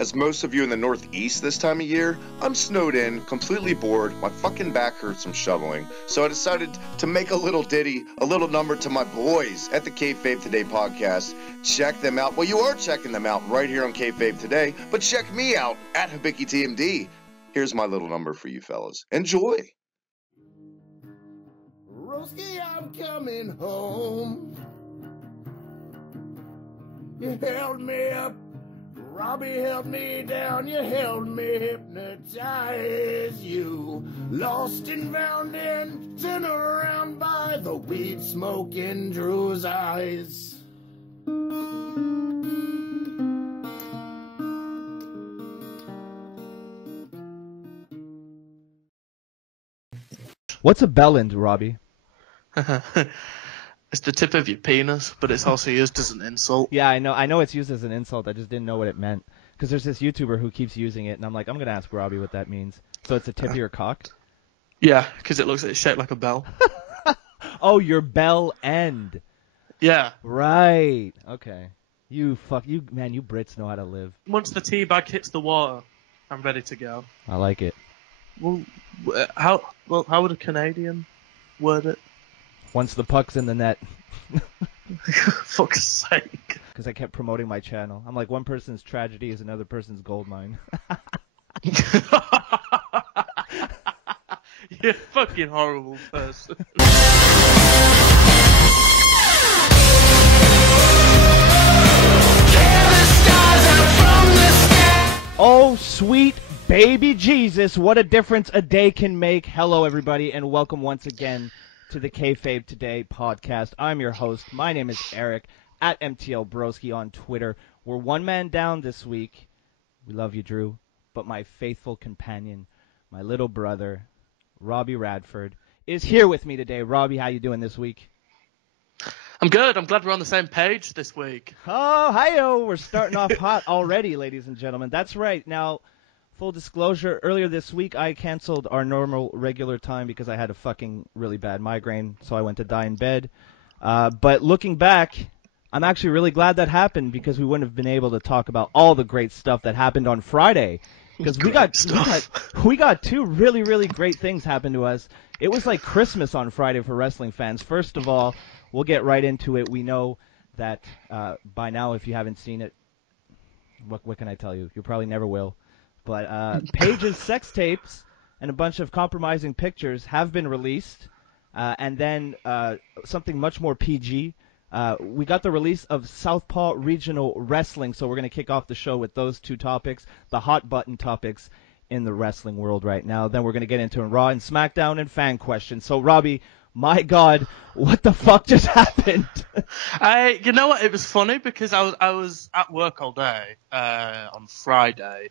As most of you in the Northeast this time of year, I'm snowed in, completely bored, my fucking back hurts from shoveling, so I decided to make a little ditty, a little number to my boys at the Kayfabe Today podcast. Check them out. Well, you are checking them out right here on Kayfabe Today, but check me out at HibickiTMD. Here's my little number for you fellas. Enjoy. Roski, I'm coming home. You held me up. Robbie held me down, you held me hypnotized. You lost and found and turned around by the weed smoke in Drew's eyes. What's a bellend, Robbie? It's the tip of your penis, but it's also used as an insult. Yeah, I know it's used as an insult. I just didn't know what it meant. Because there's this YouTuber who keeps using it, and I'm like, I'm going to ask Robbie what that means. So it's the tip of your cock? Yeah, because it looks like it's shaped like a bell. Oh, your bell end. Yeah. Right. Okay. You Brits know how to live. Once the tea bag hits the water, I'm ready to go. I like it. Well, how would a Canadian word it? Once the puck's in the net. Fuck's sake. Because I kept promoting my channel. I'm like, one person's tragedy is another person's gold mine. You're a fucking horrible person. Oh, sweet baby Jesus, what a difference a day can make. Hello, everybody, and welcome once again to the Kayfabe Today podcast. I'm your host. My name is Eric, at MTL Broski on Twitter. We're one man down this week. We love you, Drew. But my faithful companion, my little brother, Robbie Radford, is here with me today. Robbie, how you doing this week? I'm good. I'm glad we're on the same page this week. Oh, hi-yo. We're starting off hot already, ladies and gentlemen. That's right. Now, full disclosure, earlier this week I canceled our normal regular time because I had a fucking really bad migraine, so I went to die in bed. But looking back, I'm actually really glad that happened because we wouldn't have been able to talk about all the great stuff that happened on Friday. Because we got two really, really great things happen to us. It was like Christmas on Friday for wrestling fans. First of all, we'll get right into it. We know that by now, if you haven't seen it, what can I tell you? You probably never will. But PAIGE'S sex tapes and a bunch of compromising pictures have been released. And then something much more PG. We got the release of Southpaw Regional Wrestling, so we're going to kick off the show with those two topics, the hot button topics in the wrestling world right now. Then we're going to get into Raw and SmackDown and fan questions. So, Robbie, my God, what the fuck just happened? You know what? It was funny because I was at work all day on Friday.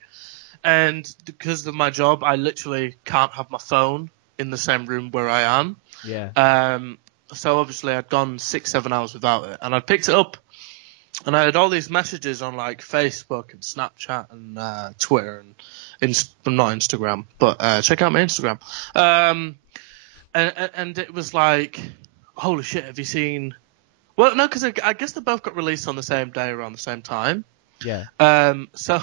And because of my job, I literally can't have my phone in the same room where I am. Yeah. So obviously I'd gone 6-7 hours without it, and I picked it up, and I had all these messages on like Facebook and Snapchat and Twitter and not Instagram, but check out my Instagram. And it was like, holy shit, have you seen? Well, no, because I guess they both got released on the same day around the same time. Yeah. So.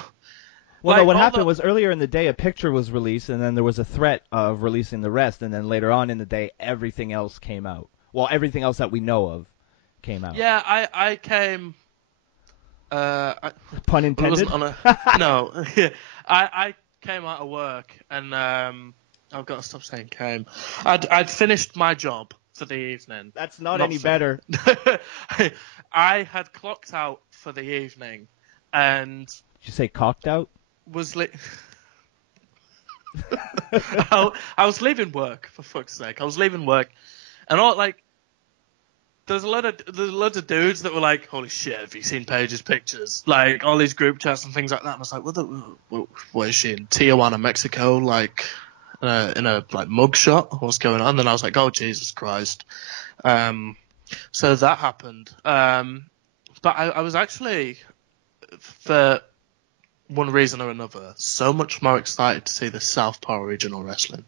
Well, no, what happened was earlier in the day a picture was released, and then there was a threat of releasing the rest, and then later on in the day everything else came out. Well, everything else that we know of came out. Yeah, I came... Pun intended? No. I came out of work, and I've got to stop saying came. I'd finished my job for the evening. That's not any better. I had clocked out for the evening, and... Did you say cocked out? I was leaving work, for fuck's sake. I was leaving work, and all like there's a lot of dudes that were like, "Holy shit, have you seen Paige's pictures?" Like all these group chats and things like that. And I was like, "What is she in Tijuana, Mexico? Like in a like mugshot? What's going on?" And then I was like, "Oh Jesus Christ!" So that happened. But I was actually for one reason or another, so much more excited to see the Southpaw Regional Wrestling.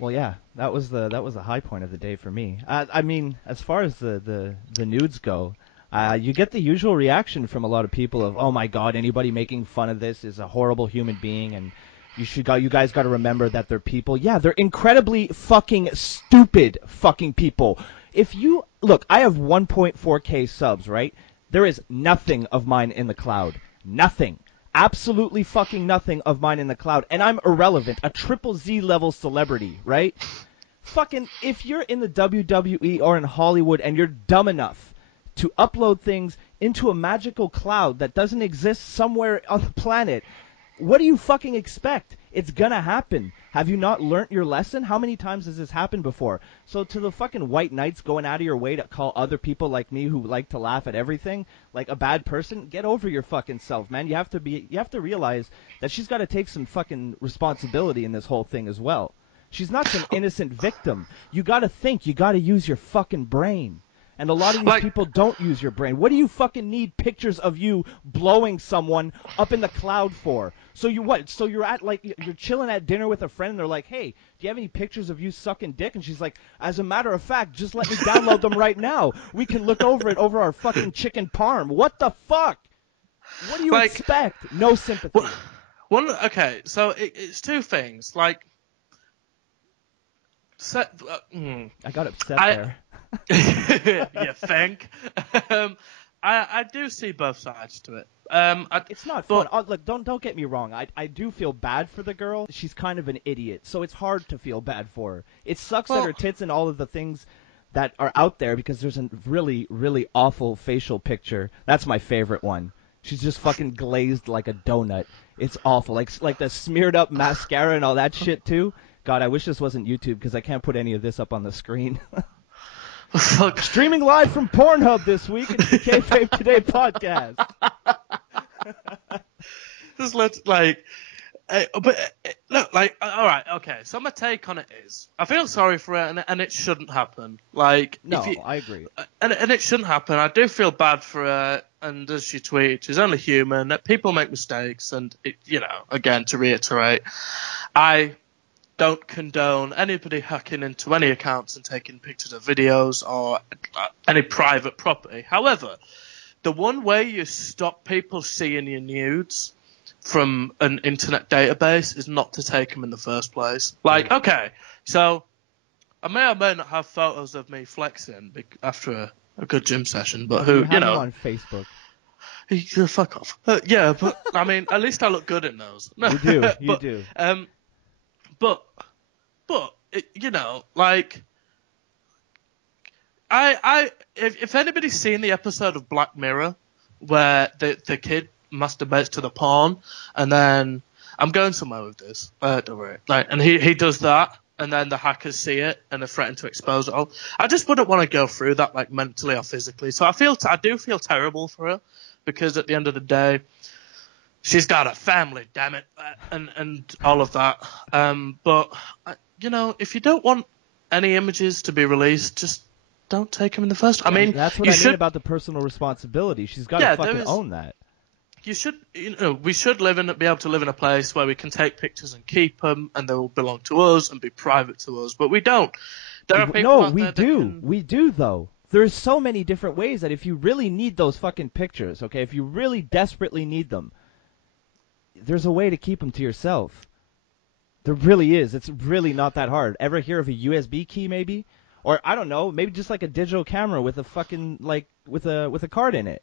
Well, yeah, that was the high point of the day for me. I mean, as far as the nudes go, you get the usual reaction from a lot of people of, oh my God, anybody making fun of this is a horrible human being, and you guys got to remember that they're people. Yeah, they're incredibly fucking stupid fucking people. If you look, I have 1.4K subs, right? There is nothing of mine in the cloud. Nothing. Absolutely fucking nothing of mine in the cloud. And I'm irrelevant. A triple Z level celebrity, right? Fucking, if you're in the WWE or in Hollywood and you're dumb enough to upload things into a magical cloud that doesn't exist somewhere on the planet, what do you fucking expect? It's gonna happen. Have you not learnt your lesson? How many times has this happened before? So to the fucking white knights going out of your way to call other people like me who like to laugh at everything like a bad person, get over your fucking self, man. You have to realize that she's got to take some fucking responsibility in this whole thing as well. She's not some innocent victim. You got to think. You got to use your fucking brain. And a lot of these people don't use your brain. What do you fucking need pictures of you blowing someone up in the cloud for? So you what? So you're you're chilling at dinner with a friend and they're like, hey, do you have any pictures of you sucking dick? And she's like, as a matter of fact, just let me download them right now. We can look over it over our fucking chicken parm. What the fuck? What do you expect? No sympathy. Okay, so it's two things. I got upset there. You think? I do see both sides to it. It's not fun. Look, don't get me wrong. I do feel bad for the girl. She's kind of an idiot, so it's hard to feel bad for her. It sucks that her tits and all of the things that are out there, because there's a really, really awful facial picture. That's my favorite one. She's just fucking glazed like a donut. It's awful. Like the smeared up mascara and all that shit too. God, I wish this wasn't YouTube because I can't put any of this up on the screen. Streaming live from Pornhub this week, it's the Kayfabe Today podcast. Just look all right, okay. So my take on it is, I feel sorry for her, and it shouldn't happen. I agree. And it shouldn't happen. I do feel bad for her, and as she tweets, she's only human. People make mistakes, and again, to reiterate, I don't condone anybody hacking into any accounts and taking pictures of videos or any private property. However, the one way you stop people seeing your nudes from an internet database is not to take them in the first place. Okay, so I may or may not have photos of me flexing after a good gym session, but you have them on Facebook. Fuck off. Yeah, but I mean, at least I look good in those. You do. You do. But if anybody's seen the episode of Black Mirror where the kid masturbates to the porn, and then I'm going somewhere with this, don't worry. And he does that, and then the hackers see it and they threaten to expose it all. I just wouldn't want to go through that mentally or physically. So I do feel terrible for her, because at the end of the day, she's got a family, damn it, and all of that. But if you don't want any images to be released, just don't take them in the first. I mean, that's what I mean about the personal responsibility. She's got to fucking own that. We should be able to live in a place where we can take pictures and keep them, and they will belong to us and be private to us. But we don't. There are people out there that can... We do, though. There's so many different ways that if you really need those fucking pictures, okay, if you really desperately need them, there's a way to keep them to yourself. There really is. It's really not that hard. Ever hear of a USB key, maybe? Or, I don't know, maybe just like a digital camera with a fucking, with a card in it.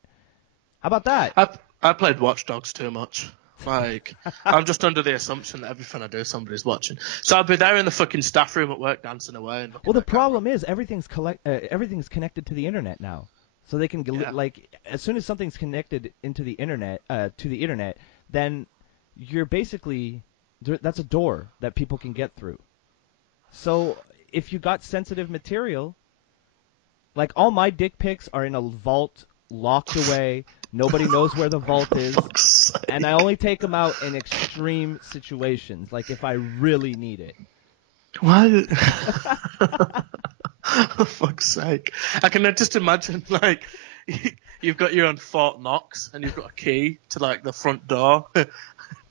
How about that? I played Watch Dogs too much. I'm just under the assumption that everything I do, somebody's watching. So I'll be there in the fucking staff room at work dancing away. Well, the problem is everything's connected to the internet now. So they can, as soon as something's connected into the internet, then you're basically, that's a door that people can get through. So if you got sensitive material, all my dick pics are in a vault, locked away. Nobody knows where the vault is, and I only take them out in extreme situations, like if I really need it. What? For fuck's sake. I can just imagine, you've got your own Fort Knox, and you've got a key to, the front door.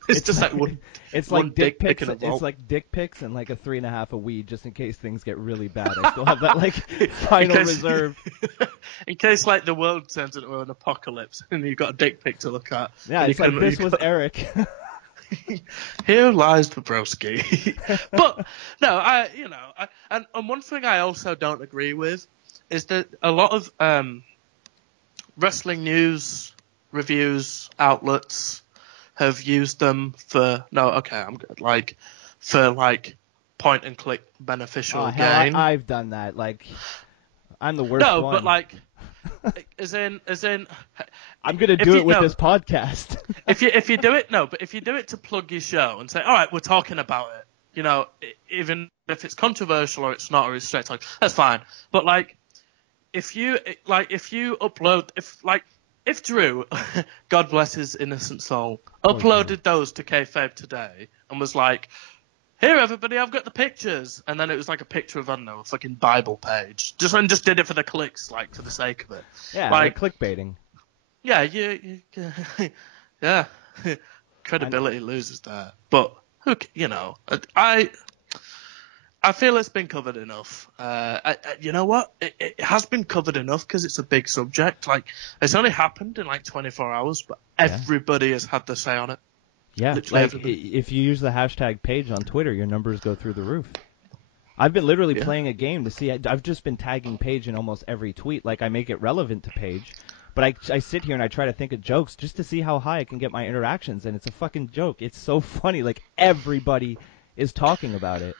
It's just like one. It's one like dick pics. and a roll. It's like dick pics and like a 3.5 of weed, just in case things get really bad. I still have that like final reserve. In case like the world turns into an apocalypse and you've got a dick pic to look at. Yeah, it's like this was Eric. Here lies Bobrovsky. But no, and one thing I also don't agree with is that a lot of wrestling news reviews outlets have used them for point and click beneficial gain. I've done that. Like, I'm the worst one. No, but like, as in, I'm gonna do it with this podcast. if you do it, but if you do it to plug your show and say, all right, we're talking about it, even if it's controversial or it's not, or it's straight talk, that's fine. But like, if you upload, if Drew, God bless his innocent soul, uploaded those to Kayfabe today and was like, here everybody, I've got the pictures, and then it was like a picture of, I don't know, a fucking Bible page, just did it for the clicks, like for the sake of it. Yeah, like clickbaiting. Yeah, yeah, credibility loses there. But I feel it's been covered enough. You know what? It has been covered enough because it's a big subject. Like, it's only happened in like 24 hours, but everybody has had their say on it. Yeah, literally like if you use the hashtag Paige on Twitter, your numbers go through the roof. I've been literally playing a game to see. I've just been tagging Paige in almost every tweet. Like, I make it relevant to Paige, but I sit here and I try to think of jokes just to see how high I can get my interactions, and it's a fucking joke. It's so funny. Like, everybody is talking about it.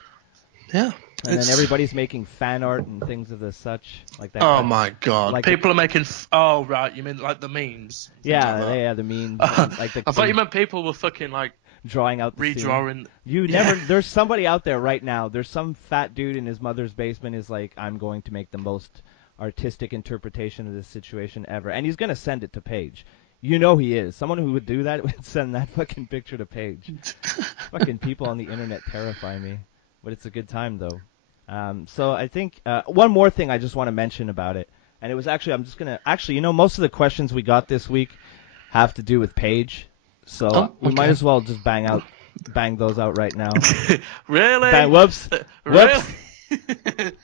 Yeah. And then everybody's making fan art and things of the such like that. Oh my god! Like people are making. Oh right, you mean like the memes? Yeah, the memes. Like I thought you meant people were fucking like drawing out, the redrawing. Scene. There's somebody out there right now. There's some fat dude in his mother's basement is like, I'm going to make the most artistic interpretation of this situation ever, and he's gonna send it to Paige. You know he is. Someone who would do that would send that fucking picture to Paige. Fucking people on the internet terrify me. But it's a good time, though. So I think one more thing I just want to mention about it, and it was actually, most of the questions we got this week have to do with Paige, so we might as well just bang those out right now. Really? Bang, whoops. Really?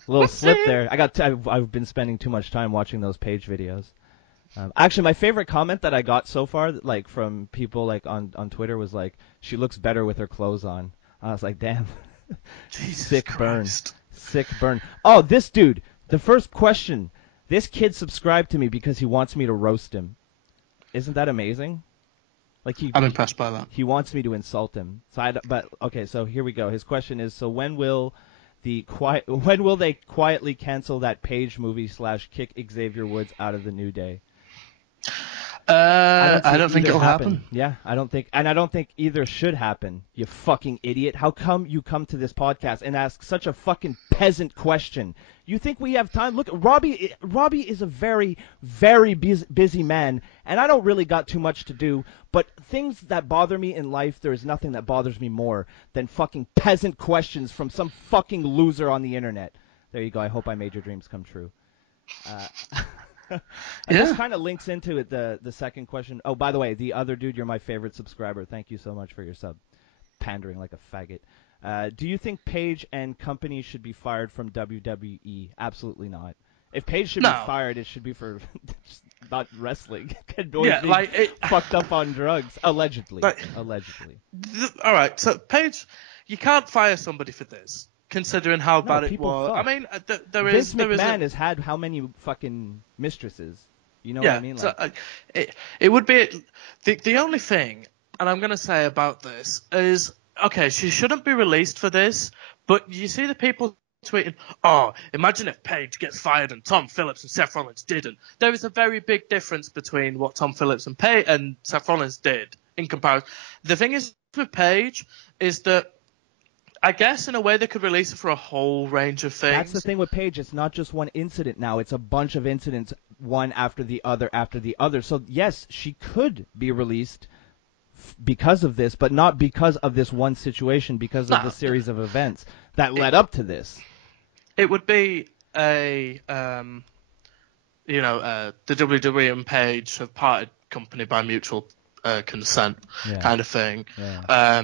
Little slip there. I've been spending too much time watching those Paige videos. Actually, my favorite comment that I got so far, like from people like on Twitter, was like, she looks better with her clothes on. I was like, damn. Jesus Sick Christ. burn. Sick burn. Oh, this dude. The first question. This kid subscribed to me because he wants me to roast him. Isn't that amazing? Like I'm impressed by that. He wants me to insult him. So here we go. His question is: so when will they quietly cancel that Paige movie / kick Xavier Woods out of the New Day? I don't think it'll happen. Yeah, I don't think either should happen. You fucking idiot! How come you come to this podcast and ask such a fucking peasant question? You think we have time? Look, Robbie is a very, very busy man, and I don't really got too much to do. But things that bother me in life, there is nothing that bothers me more than fucking peasant questions from some fucking loser on the internet. There you go. I hope I made your dreams come true. This kind of links into it, the second question. Oh, by the way, the other dude, you're my favorite subscriber. Thank you so much for your sub. Pandering like a faggot. Do you think Paige and company should be fired from WWE? Absolutely not. If Paige should be fired, it should be for not wrestling. Fucked up on drugs. Allegedly. Allegedly. All right, so Paige, you can't fire somebody for this. Considering how bad it was. Fuck. I mean, Vince McMahon has had how many fucking mistresses? You know what I mean? Like, so, it would be the only thing, and I'm going to say about this is, okay, she shouldn't be released for this, but you see the people tweeting, oh, imagine if Paige gets fired and Tom Phillips and Seth Rollins didn't. There is a very big difference between what Tom Phillips and Seth Rollins did in comparison. The thing is with Paige is that I guess in a way they could release it for a whole range of things. That's the thing with Paige. It's not just one incident now. It's a bunch of incidents, one after the other after the other. So, yes, she could be released because of this, but not because of this one situation, because of the series of events that led up to this. It would be the WWE and Paige have parted company by mutual consent kind of thing. Yeah.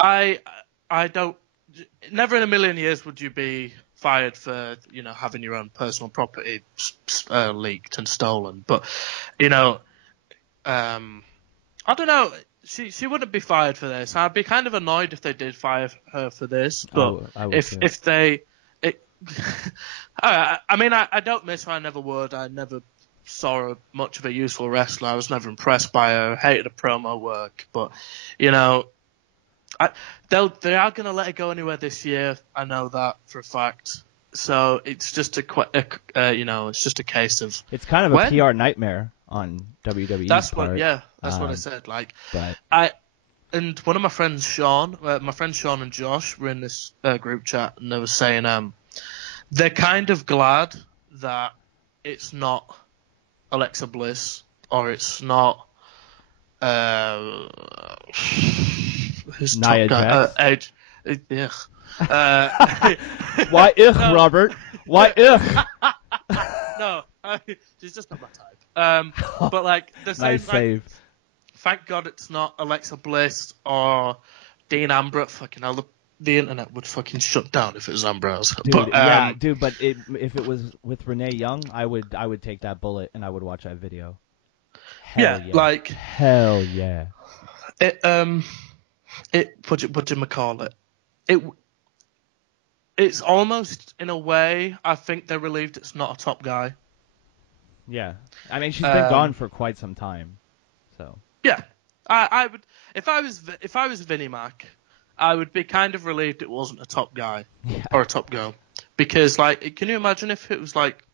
I don't. Never in a million years would you be fired for having your own personal property leaked and stolen. But I don't know. She wouldn't be fired for this. I'd be kind of annoyed if they did fire her for this. But I would if too. if they, I mean, I don't miss her. I never would. I never saw her much of a useful wrestler. I was never impressed by her. Hated her promo work. But they are going to let her go anywhere this year. I know that for a fact. So it's just it's just a case of it's kind of a PR nightmare on WWE's That's part. That's what I said. Like, but and one of my friends, Sean, and Josh were in this group chat, and they were saying they're kind of glad that it's not Alexa Bliss or it's not who's Nia top guy? Jax? Why No. Robert? Why No, she's just not my type. But like the same. Nice save. Thank God it's not Alexa Bliss or Dean Ambrose. Fucking hell, the internet would fucking shut down if it was Ambrose. Dude, But but if it was with Renee Young, I would take that bullet and I would watch that video. Hell yeah. like hell yeah. What do you call it? It's almost in a way. I think they're relieved it's not a top guy. Yeah, I mean she's been gone for quite some time, so. Yeah, I would if I was Vinnie Mac, I would be kind of relieved it wasn't a top guy or a top girl, because like, can you imagine if it was like,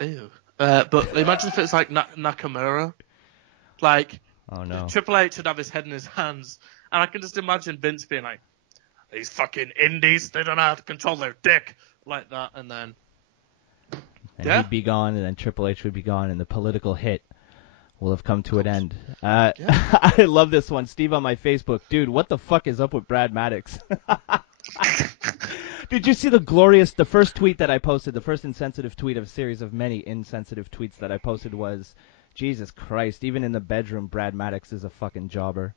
ew? But imagine if it's like Nakamura, like, oh no, Triple H would have his head in his hands, and I can just imagine Vince being like, these fucking indies, they don't know how to control their dick like that, and then he'd be gone, and then Triple H would be gone, and the political hit will have come to an end. I love this one. Steve on my Facebook. Dude, what the fuck is up with Brad Maddox? Did you see the first tweet that I posted, the first insensitive tweet of a series of many insensitive tweets that I posted was, Jesus Christ, even in the bedroom, Brad Maddox is a fucking jobber.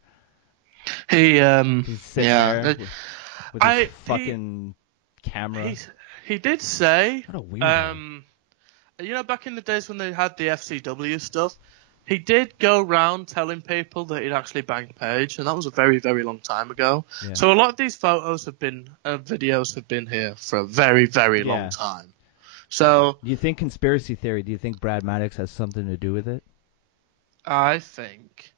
He's sitting there with his fucking camera. He did say, what a weirdo. back in the days when they had the FCW stuff, he did go around telling people that he'd actually banged Paige, and that was a very, very long time ago. Yeah. So a lot of these videos have been here for a very, very long time. So, do you think conspiracy theory? Do you think Brad Maddox has something to do with it? I think,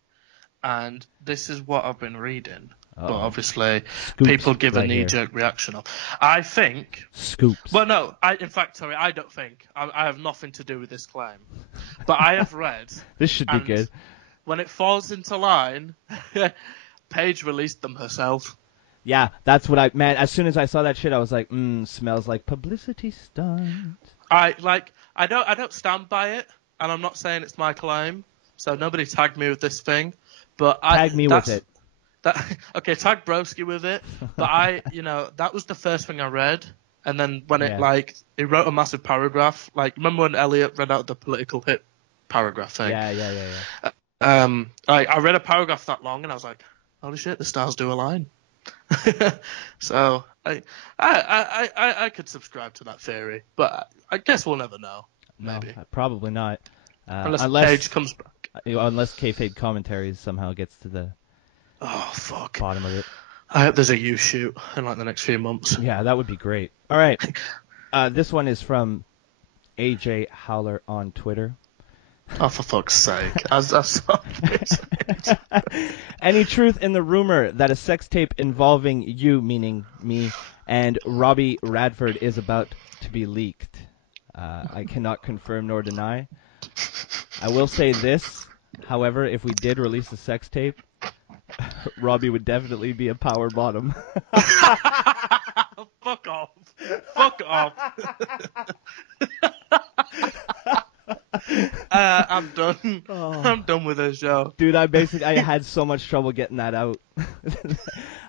and this is what I've been reading, but obviously people give a knee-jerk reaction of. I think. Scoops. Well, no. I don't think. I have nothing to do with this claim. But I have read. This should be good. When it falls into line, Paige released them herself. Yeah, that's what as soon as I saw that shit, I was like, smells like publicity stunt. I don't stand by it, and I'm not saying it's my claim, so nobody tagged me with this thing. But tag me with it. Okay, tag Broski with it. But that was the first thing I read, and then when it wrote a massive paragraph. Like, remember when Elliot read out the political hit paragraph thing? Yeah. I read a paragraph that long, and I was like, holy shit, the stars do align. So I could subscribe to that theory, but I guess we'll never know. Maybe. No, probably not. Unless Paige comes back. Unless Kayfabe commentaries somehow gets to the bottom of it. I hope there's a U-shoot in like the next few months. Yeah, that would be great. All right. This one is from AJ Howler on Twitter. Oh, for fuck's sake. I saw this. Any truth in the rumor that a sex tape involving you, meaning me, and Robbie Radford is about to be leaked? I cannot confirm nor deny. I will say this, however, if we did release a sex tape, Robbie would definitely be a power bottom. Fuck off. Fuck off. I'm done. Oh. I'm done with this show. Dude, I had so much trouble getting that out.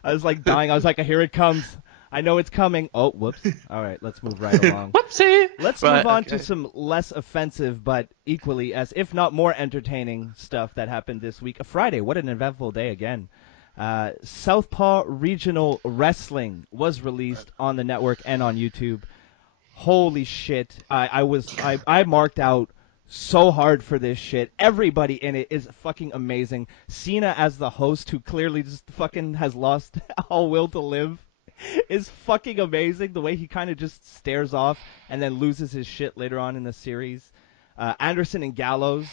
I was like dying. I was like, here it comes. I know it's coming. Oh, whoops. All right, let's move right along. Whoopsie. Let's Right, move on okay. to some less offensive but equally as, if not more entertaining stuff that happened this week. A Friday. What an eventful day again. Southpaw Regional Wrestling was released on the network and on YouTube. Holy shit. I marked out so hard for this shit. Everybody in it is fucking amazing. Cena as the host, who clearly just fucking has lost all will to live, is fucking amazing. The way he kind of just stares off and then loses his shit later on in the series. Anderson and Gallows.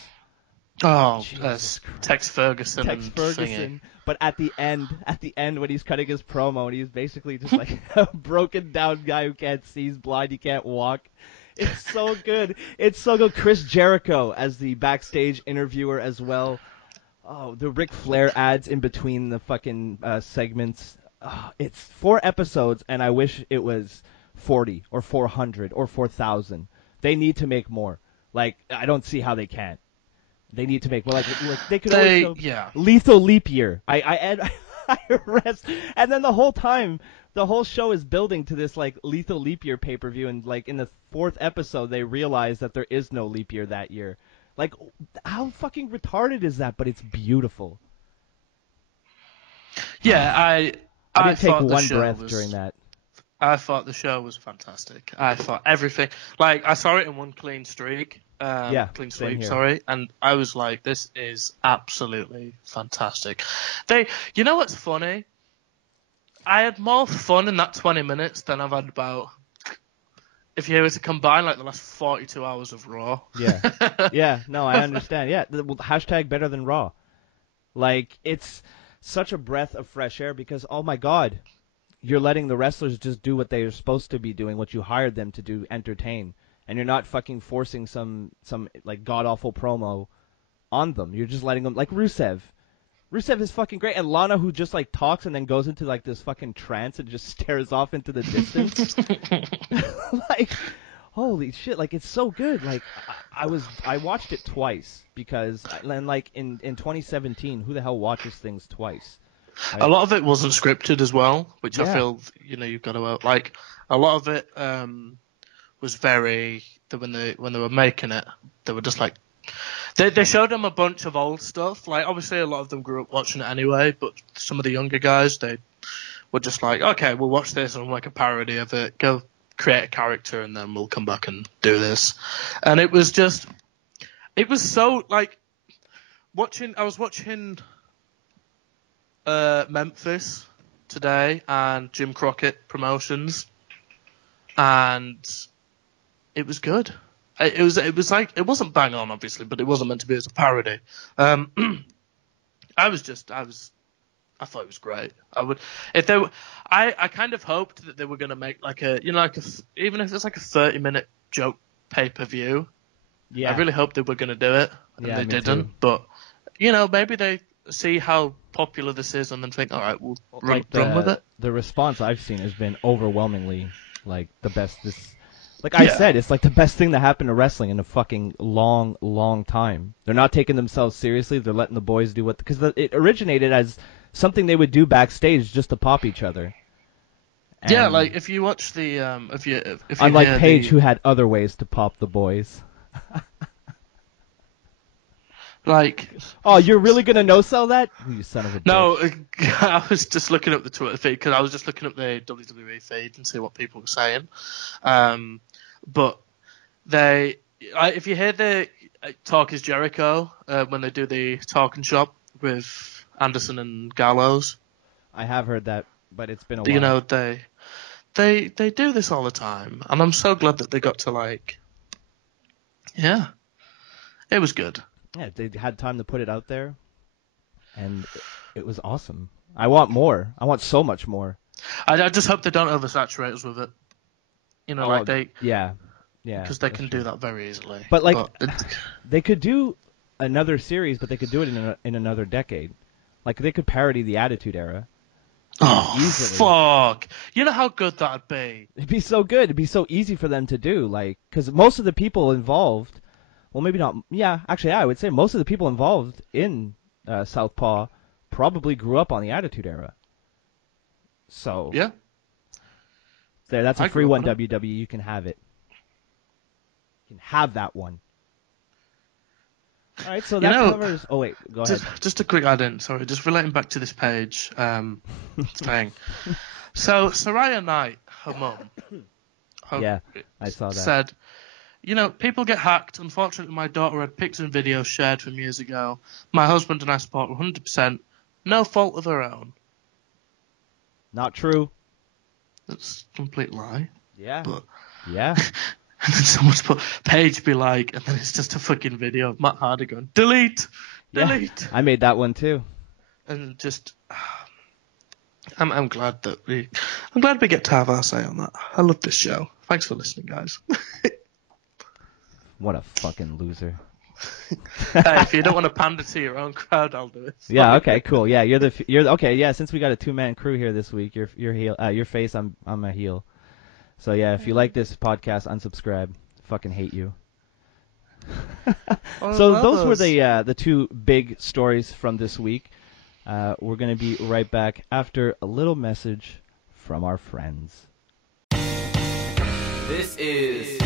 Oh, Jesus Christ. Tex Ferguson Tex and Ferguson, but at the end when he's cutting his promo and he's basically just like a broken down guy who can't see, he's blind, he can't walk. It's so good. It's so good. Chris Jericho as the backstage interviewer as well. Oh, the Ric Flair ads in between the fucking segments. Oh, it's 4 episodes, and I wish it was 40 or 400 or 4,000. They need to make more. Like, I don't see how they can't. They need to make more. Like they could always show Lethal Leap Year. I rest, and then the whole time, the whole show is building to this like Lethal Leap Year pay-per-view, and like in the 4th episode, they realize that there is no leap year that year. Like, how fucking retarded is that? But it's beautiful. Yeah, I didn't take thought one breath during that. I thought the show was fantastic. I thought everything. Like, I saw it in one clean streak. Clean sweep, sorry. And I was like, this is absolutely fantastic. You know what's funny? I had more fun in that 20 minutes than I've had about, if you were to combine like the last 42 hours of Raw. Yeah. Yeah, no, I understand. Yeah, hashtag better than Raw. Like, it's such a breath of fresh air because, oh my God, you're letting the wrestlers just do what they're supposed to be doing, what you hired them to do, entertain. And you're not fucking forcing some like god-awful promo on them. You're just letting them, like Rusev. Rusev is fucking great. And Lana, who just like talks and then goes into like this fucking trance and just stares off into the distance. Like, holy shit, like it's so good. Like I watched it twice because and like in 2017, who the hell watches things twice? Right? A lot of it wasn't scripted as well, which I feel you've got to like. A lot of it was very when they were making it, they were just like they showed them a bunch of old stuff. Like obviously a lot of them grew up watching it anyway, but some of the younger guys, they were just like, okay, we'll watch this and we'll make a parody of it, go create a character, and then we'll come back and do this. And it was so like I was watching Memphis today and Jim Crockett Promotions, and it was good. It was like, it wasn't bang on obviously, but it wasn't meant to be as a parody. I thought it was great. I kind of hoped that they were going to make like even if it's like a 30-minute joke pay-per-view. Yeah. I really hoped they were going to do it, and they didn't. Too. But maybe they see how popular this is and then think, all right, we'll run with it. The response I've seen has been overwhelmingly like the best. Like I said, it's like the best thing that happened to wrestling in a fucking long, long time. They're not taking themselves seriously. They're letting the boys do because it originated as something they would do backstage just to pop each other. And yeah, like if you watch the if you unlike Paige, who had other ways to pop the boys. Like, oh, you're really gonna no-sell that? You son of a bitch. No, I was just looking up the Twitter feed because I was just looking up the WWE feed and see what people were saying. But if you hear the Talk is Jericho when they do the Talking Shop with Anderson and Gallows, I have heard that, but it's been a while. They do this all the time, and I'm so glad that they got to like, yeah, it was good. Yeah, they had time to put it out there, and it was awesome. I want more. I want so much more. I just hope they don't oversaturate us with it. Yeah, because they can do that very easily. But they could do another series, but they could do it in another decade. Like they could parody the Attitude Era. Oh, easily. Fuck! You know how good that'd be. It'd be so good. It'd be so easy for them to do. Like, because most of the people involved. Well, maybe not. Yeah, actually, I would say most of the people involved in Southpaw probably grew up on the Attitude Era. So yeah, There, that's a I free grew one, up on WWE. You can have it. You can have that one. All right, so that covers... Oh, wait, go ahead. Just a quick add-in, sorry, just relating back to this page thing. So, Soraya Knight, her mum, Yeah, I saw that. said, people get hacked. Unfortunately, my daughter had pictures and videos shared from years ago. My husband and I support 100%. No fault of her own. Not true. That's a complete lie. Yeah. But... Yeah. And then someone's put Paige be like, and then it's just a fucking video of Matt Hardy going, delete. Yeah, I made that one too. And just, I'm glad that we get to have our say on that. I love this show. Thanks for listening, guys. What a fucking loser. Hey, if you don't want to pander to your own crowd, I'll do it. Yeah. Okay. Cool. Yeah. You're okay. Yeah. Since we got a 2-man crew here this week, you're heel. Your face. I'm a heel. So yeah, if you like this podcast, unsubscribe. Fucking hate you. So those were the two big stories from this week. We're gonna be right back after a little message from our friends. This is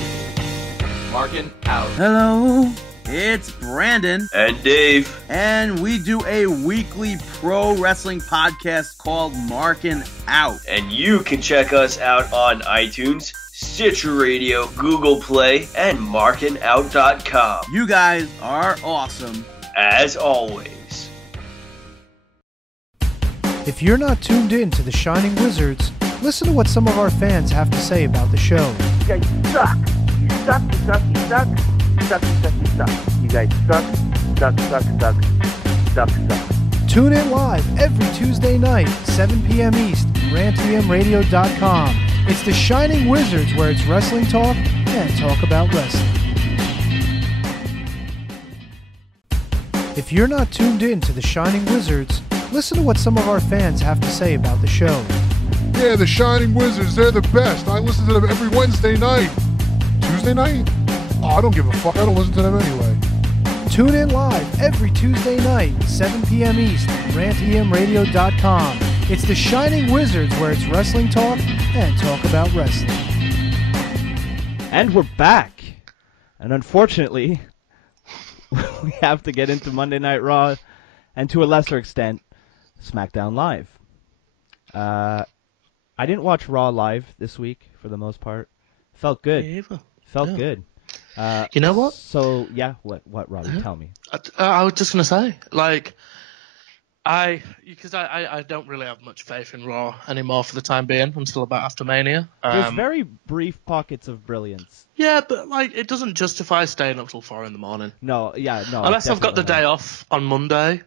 Marking Out. Hello, it's Brandon. And Dave. And we do a weekly pro wrestling podcast called Marking Out. And you can check us out on iTunes, Stitcher Radio, Google Play, and markingout.com. You guys are awesome. As always. If you're not tuned in to the Shining Wizards, listen to what some of our fans have to say about the show. You guys suck. You suck, you suck, you suck. You suck, you suck, you suck. You guys suck. Tune in live every Tuesday night, 7 p.m. East, rantemradio.com. It's the Shining Wizards, where it's wrestling talk and talk about wrestling. If you're not tuned in to the Shining Wizards, listen to what some of our fans have to say about the show. Yeah, the Shining Wizards, they're the best. I listen to them every Wednesday night. Tuesday night? Oh, I don't give a fuck. I don't listen to them anyway. Tune in live every Tuesday night, 7 p.m. East, rantemradio.com. It's the Shining Wizards, where it's wrestling talk and talk about wrestling. And we're back. And unfortunately, we have to get into Monday Night Raw, and to a lesser extent, SmackDown Live. I didn't watch Raw live this week for the most part. Felt good. Felt good. You know what? So yeah, what Robbie? Tell me. I was just gonna say, like, because I don't really have much faith in Raw anymore for the time being until about after Mania. There's very brief pockets of brilliance. Yeah, but like it doesn't justify staying up till 4 a.m. No. Unless I've got the day off on Monday.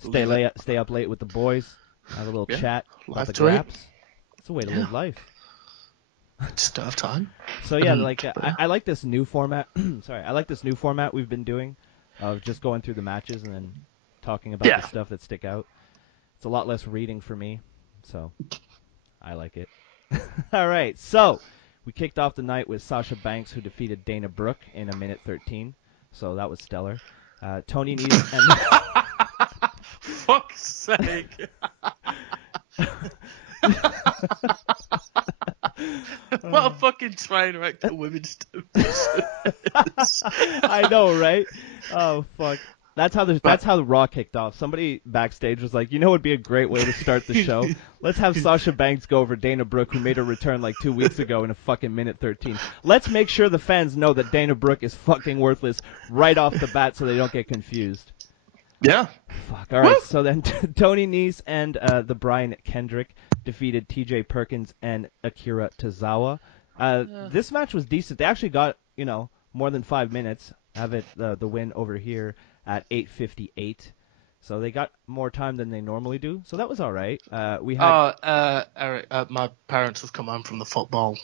Stay up late with the boys. Have a little chat about the graps. It's a way to live life. I just don't have time. So yeah, I like this new format. Sorry, I like this new format we've been doing of just going through the matches and then talking about the stuff that stick out. It's a lot less reading for me, so I like it. All right, so we kicked off the night with Sasha Banks, who defeated Dana Brooke in 1:13. So that was stellar. Tony Nese and fuck's sake. What a fucking train wreck the women's division. I know, right? Oh fuck. That's how the Raw kicked off. Somebody backstage was like, you know, it would be a great way to start the show. Let's have Sasha Banks go over Dana Brooke, who made her return like 2 weeks ago in a fucking 1:13. Let's make sure the fans know that Dana Brooke is fucking worthless right off the bat, so they don't get confused. Yeah. Fuck. All right. So then Tony Nese and the Brian Kendrick defeated T.J. Perkins and Akira Tozawa. This match was decent. They actually got, more than 5 minutes. Have it the win over here at 8:58. So they got more time than they normally do. So that was all right. We had. Eric, my parents have come home from the football.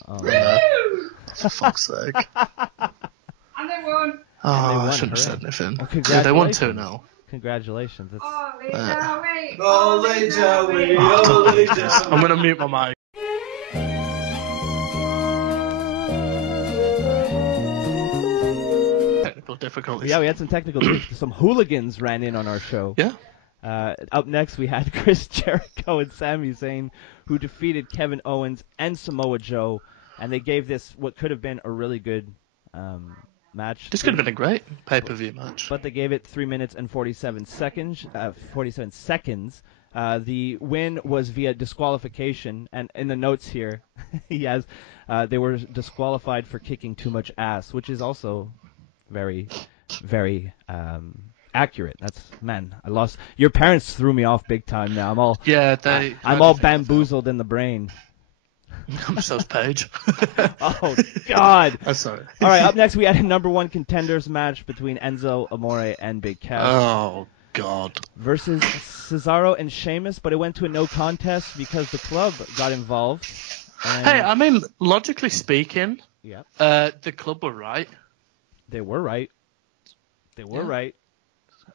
For fuck's sake. And they won. I shouldn't have said anything. Well, they won 2-0. Congratulations. Ollie Joey. I'm going to mute my mic. Technical difficulties. Yeah, we had some technical difficulties. Some hooligans ran in on our show. Yeah. Up next, we had Chris Jericho and Sami Zayn, who defeated Kevin Owens and Samoa Joe, and they gave this what could have been a really good match. This could have been a great pay-per-view match. But they gave it 3 minutes and 47 seconds. The win was via disqualification, and in the notes here, he has they were disqualified for kicking too much ass, which is also very, very accurate. I lost. Your parents threw me off big time now. I'm all bamboozled in the brain. So's Paige. Oh, God. I'm sorry. All right, up next we had a number one contenders match between Enzo Amore and Big Cass. Oh, God. Versus Cesaro and Sheamus, but it went to a no contest because the club got involved. Hey, I mean, logically speaking, the club were right. They were right. Right.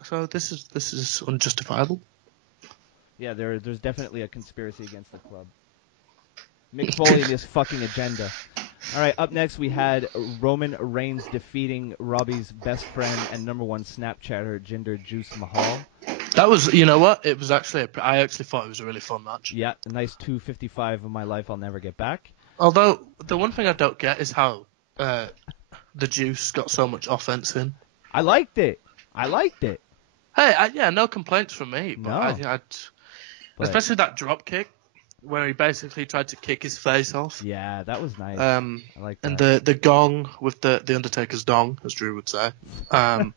So this is unjustifiable. Yeah, there's definitely a conspiracy against the club. Mick Foley and his fucking agenda. All right, up next we had Roman Reigns defeating Robbie's best friend and number one Snapchatter, Jinder Juice Mahal. That was, you know what? It was actually, I actually thought it was a really fun match. Yeah, a nice 2:55 of my life I'll never get back. Although, the one thing I don't get is how the Juice got so much offense in. I liked it. Hey, no complaints from me. But No. especially that drop kick, where he basically tried to kick his face off. Yeah, that was nice. I like that. And the gong with the Undertaker's dong, as Drew would say. Like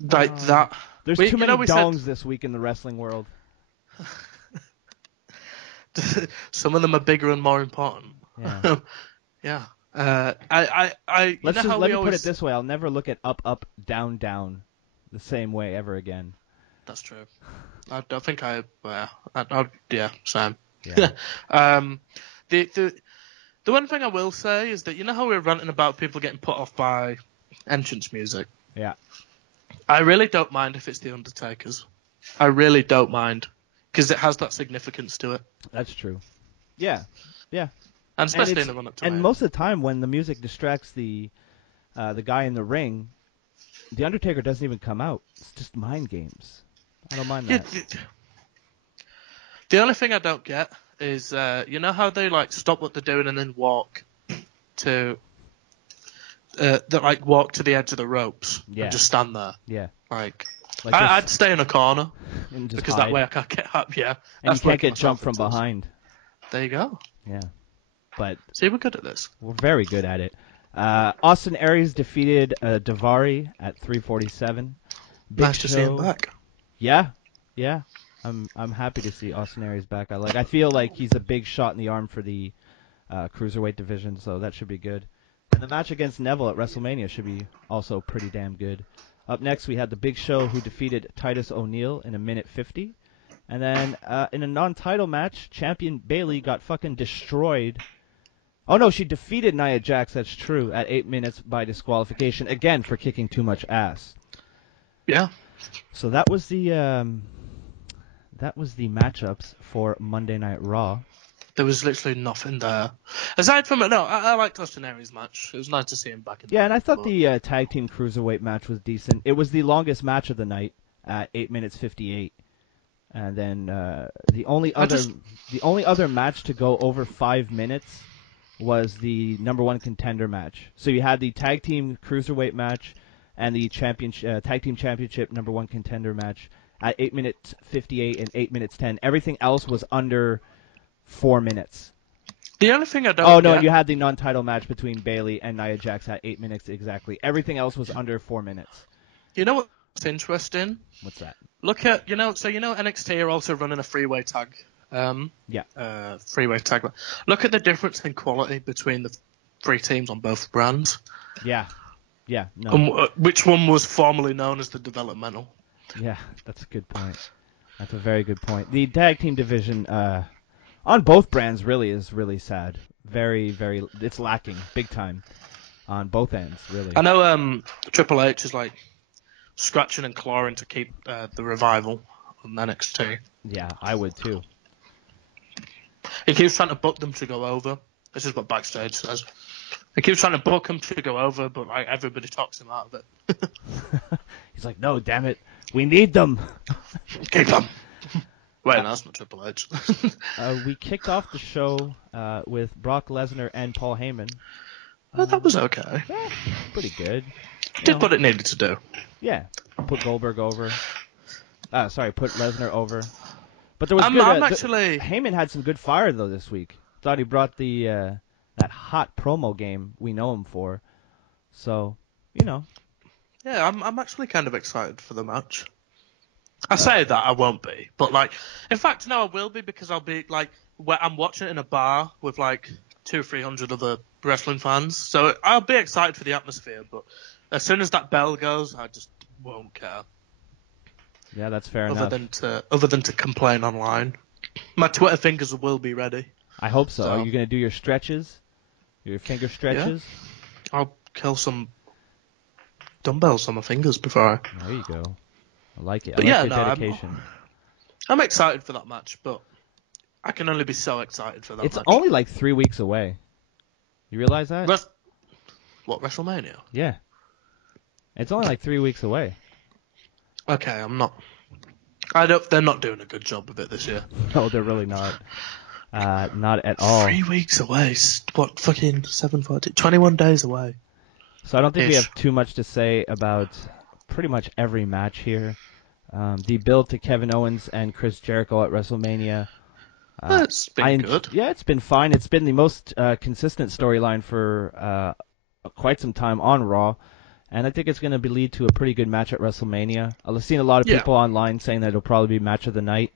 that. There's too many dongs this week in the wrestling world. Some of them are bigger and more important. Yeah. Yeah. Let me put it this way: I'll never look at up, up, down, down, the same way ever again. That's true. I don't think same. Yeah. The one thing I will say is that you know how we're ranting about people getting put off by entrance music? Yeah. I really don't mind if it's the Undertaker's. I really don't mind because it has that significance to it. That's true. Yeah. And especially in the run up to it. And most of the time, when the music distracts the guy in the ring, the Undertaker doesn't even come out. It's just mind games. I don't mind that. The only thing I don't get is, you know how they stop what they're doing and then walk to walk to the edge of the ropes and just stand there. Yeah. I'd stay in a corner because that way I can't get up. Yeah. And you can't get jumped from behind. There you go. Yeah. But see, we're good at this. We're very good at it. Austin Aries defeated Daivari at 3:47. Nice to see him back. Yeah. I'm happy to see Austin Aries back. I feel like he's a big shot in the arm for the cruiserweight division, so that should be good. And the match against Neville at WrestleMania should be also pretty damn good. Up next, we had the Big Show, who defeated Titus O'Neil in 1:50. And then in a non-title match, champion Bayley got fucking destroyed. Oh no, she defeated Nia Jax, that's true, at 8 minutes by disqualification, again for kicking too much ass. Yeah. So that was the matchups for Monday Night Raw. There was literally nothing there. Aside from it, I liked Austin Aries' match. It was nice to see him back in the and I thought the tag team cruiserweight match was decent. It was the longest match of the night at 8 minutes 58. And then the only other match to go over 5 minutes was the number one contender match. So you had the tag team cruiserweight match and the tag team championship number one contender match at 8 minutes 58 and 8 minutes 10. Everything else was under 4 minutes. The only thing I don't Oh, no, you had the non-title match between Bayley and Nia Jax at 8 minutes exactly. Everything else was under 4 minutes. You know what's interesting? What's that? Look at, NXT are also running a freeway tag. Freeway tag. Look at the difference in quality between the three teams on both brands. Yeah. No. Which one was formerly known as the developmental? Yeah, that's a good point. That's a very good point. The tag team division on both brands really is really sad. Very, very. It's lacking big time on both ends, really. I know Triple H is scratching and clawing to keep the revival on NXT. Yeah, I would too. He keeps trying to book them to go over. This is what Backstage says. I keep trying to book him to go over, but like everybody talks him out of it. He's like, no, damn it, we need them. Keep them. Wait, no, that's not Triple H. We kicked off the show with Brock Lesnar and Paul Heyman. Oh, that was okay. Yeah, pretty good. Did what it needed to do. Yeah, put Goldberg over. Put Lesnar over. But there was Heyman had some good fire though this week. Thought he brought the that hot promo game we know him for. So, Yeah, I'm actually kind of excited for the match. I say that I won't be, but like, in fact, no, I will be because I'll be like, I'm watching it in a bar with like 200-300 other wrestling fans, so I'll be excited for the atmosphere. But as soon as that bell goes, I just won't care. Yeah, that's fair enough. Other than to complain online, my Twitter fingers will be ready. I hope so. Are you going to do your stretches, your finger stretches? Yeah. I'll kill some dumbbells on my fingers before. There you go. I like it. But I like your dedication. I'm excited for that match, but I can only be so excited for that match. It's only like 3 weeks away. You realize that? What, WrestleMania? Yeah. It's only like 3 weeks away. Okay, I'm not. They're not doing a good job of it this year. No, they're really not. Not at all. 3 weeks away. What, fucking 7-14? 21 days away. So I don't think we have too much to say about pretty much every match here. The build to Kevin Owens and Chris Jericho at WrestleMania. It's been good. Yeah, it's been fine. It's been the most consistent storyline for quite some time on Raw. And I think it's going to lead to a pretty good match at WrestleMania. I've seen a lot of people online saying that it'll probably be match of the night.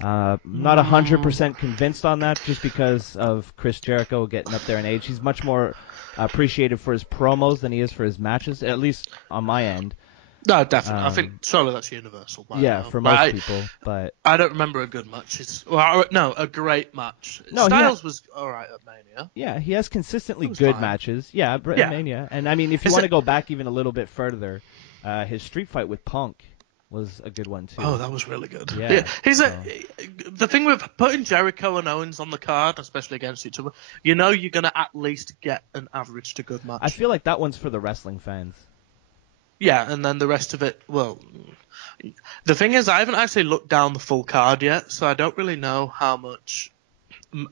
Not 100% convinced on that just because of Chris Jericho getting up there in age. He's much more appreciated for his promos than he is for his matches, at least on my end. No, definitely. I think surely that's universal. For most people. But I don't remember a good match. A great match. No, Styles was all right at Mania. Yeah, he has consistently good matches. Yeah, at Mania. And I mean, if you want to go back even a little bit further, his street fight with Punk was a good one too. Oh, that was really good. Yeah. The thing with putting Jericho and Owens on the card, especially against each other, you're gonna at least get an average to good match. I feel like that one's for the wrestling fans. Yeah, and then the rest of it, well, the thing is, I haven't actually looked down the full card yet, so I don't really know how much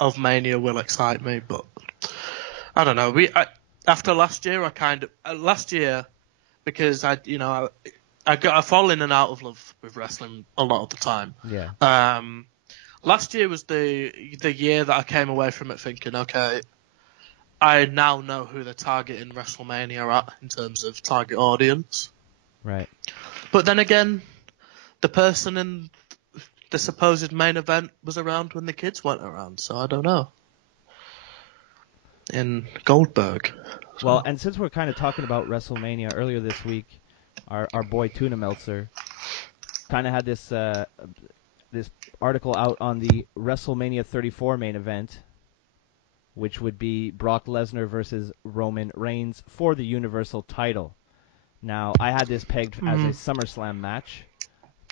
of Mania will excite me, but I don't know. After last year, because I fall in and out of love with wrestling a lot of the time. Yeah. Last year was the year that I came away from it thinking, okay, I now know who the target in WrestleMania are at in terms of target audience. Right. But then again, the person in the supposed main event was around when the kids weren't around, so I don't know. In Goldberg. Well, and since we're kind of talking about WrestleMania, earlier this week, our boy Tuna Meltzer kind of had this article out on the WrestleMania 34 main event, which would be Brock Lesnar versus Roman Reigns for the Universal title. Now, I had this pegged as a SummerSlam match.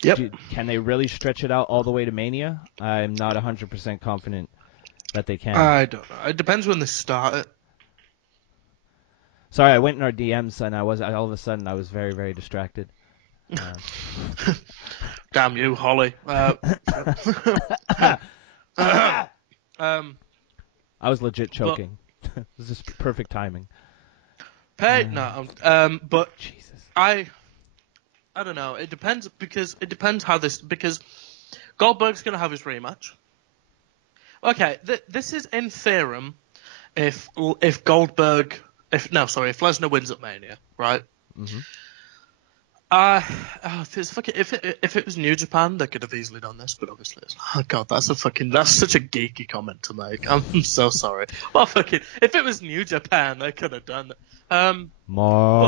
Yep. Can they really stretch it out all the way to Mania? I'm not 100% confident that they can. I don't know. It depends when they start it. Sorry, I went in our DMs and all of a sudden I was very, very distracted. Damn you, Holly. I was legit choking. This is perfect timing. But Jesus. I don't know. It depends because Goldberg's going to have his rematch. Okay, this is in theorem if Lesnar wins at Mania, right? Mm-hmm. If it was New Japan, they could have easily done this, but obviously, oh god, that's such a geeky comment to make. I'm so sorry. Well, if it was New Japan, they could have done it. Mark.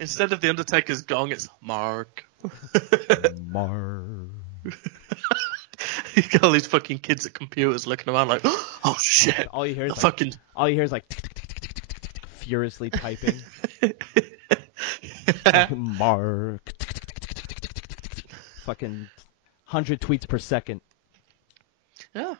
Instead of the Undertaker's gong, it's Mark. Mark. You got all these fucking kids at computers looking around like, oh shit. All you hear is like furiously typing. Mark. Fucking 100 tweets per second. Yeah.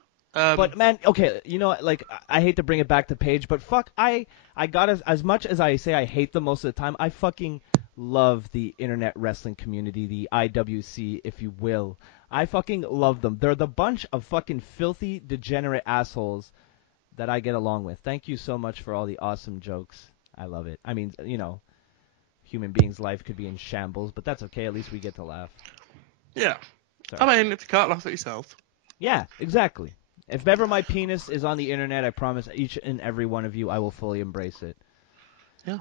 But man, okay, you know, like I hate to bring it back to Paige, but fuck, I got as much as I say I hate them most of the time, I fucking love the internet wrestling community, the IWC, if you will. I fucking love them. They're the bunch of fucking filthy, degenerate assholes that I get along with. Thank you so much for all the awesome jokes. I love it. I mean, you know, human beings' life could be in shambles, but that's okay. At least we get to laugh. Yeah. Sorry. I mean, if you can't laugh at yourself. Yeah, exactly. If ever my penis is on the internet, I promise each and every one of you I will fully embrace it. Yeah.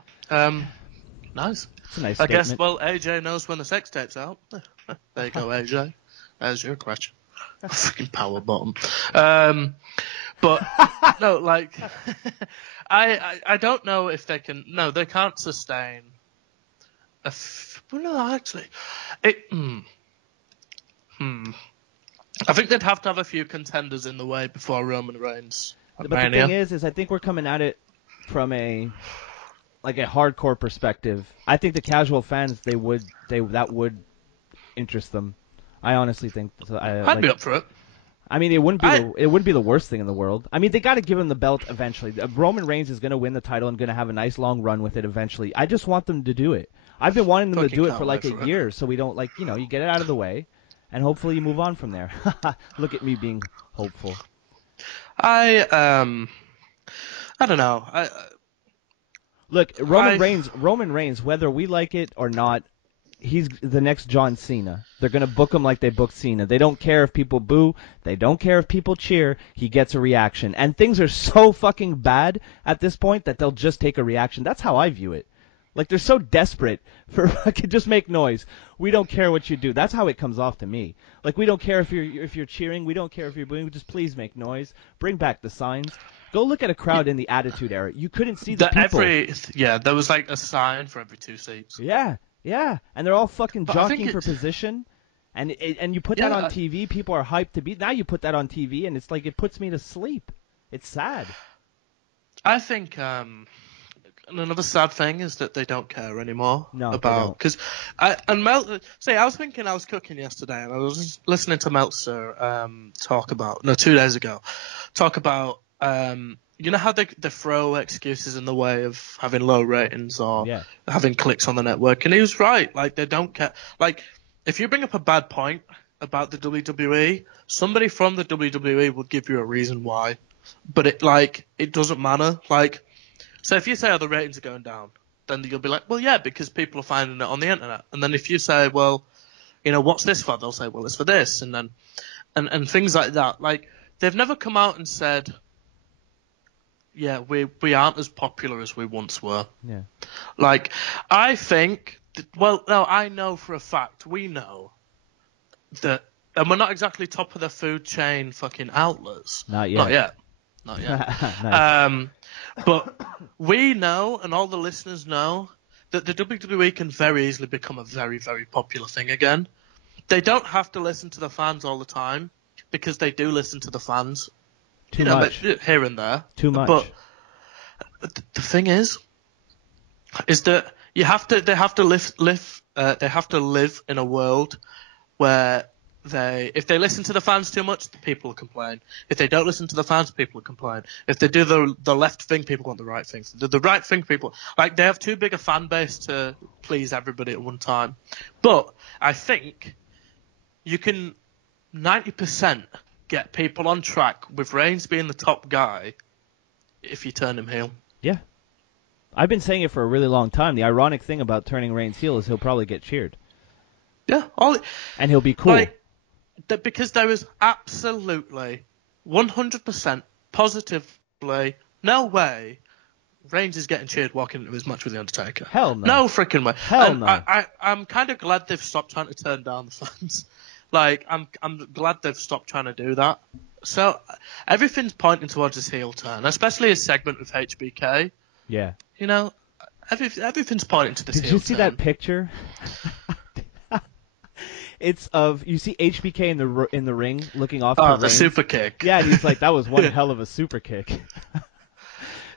Nice. It's a nice I statement. guess, well, AJ knows when the sex tape's out. There you go, AJ. There's your question. Fucking power bottom. But, no, like, I don't know if they can, no, they can't sustain well, no, actually, I think they'd have to have a few contenders in the way before Roman Reigns. But the thing is I think we're coming at it from a hardcore perspective. I think the casual fans, that would interest them. I honestly think. So. I'd be up for it. I mean, it wouldn't be the worst thing in the world. I mean, they got to give him the belt eventually. Roman Reigns is going to win the title and going to have a nice long run with it eventually. I just want them to do it. I've been wanting them to do it for like a year, so we don't you get it out of the way, and hopefully you move on from there. Look at me being hopeful. I don't know. Look, Roman Reigns, whether we like it or not, he's the next John Cena. They're going to book him like they booked Cena. They don't care if people boo. They don't care if people cheer. He gets a reaction. And things are so fucking bad at this point that they'll just take a reaction. That's how I view it. Like, they're so desperate for fucking just make noise. We don't care what you do. That's how it comes off to me. Like, we don't care if you're cheering. We don't care if you're booing. Just please make noise. Bring back the signs. Go look at a crowd in the Attitude Era. You couldn't see the people. There was like a sign for every 2 seats. Yeah, and they're all fucking jockeying for position. And you put that on TV, people are hyped to be. Now you put that on TV, and it's like it puts me to sleep. It's sad. I think another sad thing is that they don't care anymore about because I was thinking I was cooking yesterday and I was listening to Meltzer talk about 2 days ago you know how they throw excuses in the way of having low ratings or having clicks on the network, and he was right. Like, they don't care. Like, if you bring up a bad point about the WWE, somebody from the WWE would give you a reason why, but it doesn't matter. Like, so if you say, the ratings are going down, then you'll be like, well, yeah, because people are finding it on the internet. And then if you say, well, what's this for? They'll say, well, it's for this. And then, and things like that. Like, they've never come out and said, yeah, we aren't as popular as we once were. Yeah. Like, I think, I know for a fact, we know that, and we're not exactly top of the food chain fucking outlets. Not yet. Nice. But we know, and all the listeners know, that the WWE can very easily become a very, very popular thing again. They don't have to listen to the fans all the time, because they do listen to the fans. Too much. Here and there. Too much. But the thing is that they have to live in a world where if they listen to the fans too much, people will complain. If they don't listen to the fans, people will complain. If they do the left thing, people want the right thing. The right thing, people they have too big a fan base to please everybody at one time. But I think you can 90% get people on track with Reigns being the top guy if you turn him heel. Yeah. I've been saying it for a really long time. The ironic thing about turning Reigns heel is he'll probably get cheered. Yeah. And he'll be cool. Because there is absolutely 100% positively no way Reigns is getting cheered walking into his match with The Undertaker. Hell no. No freaking way. Hell no. I'm kind of glad they've stopped trying to turn down the fans. Like, I'm glad they've stopped trying to do that. So, everything's pointing towards his heel turn, especially his segment with HBK. Yeah. Everything's pointing to this heel turn. Did you see that picture? It's you see HBK in the ring looking off to the Reigns. super kick. Yeah, and he's like, that was one hell of a super kick.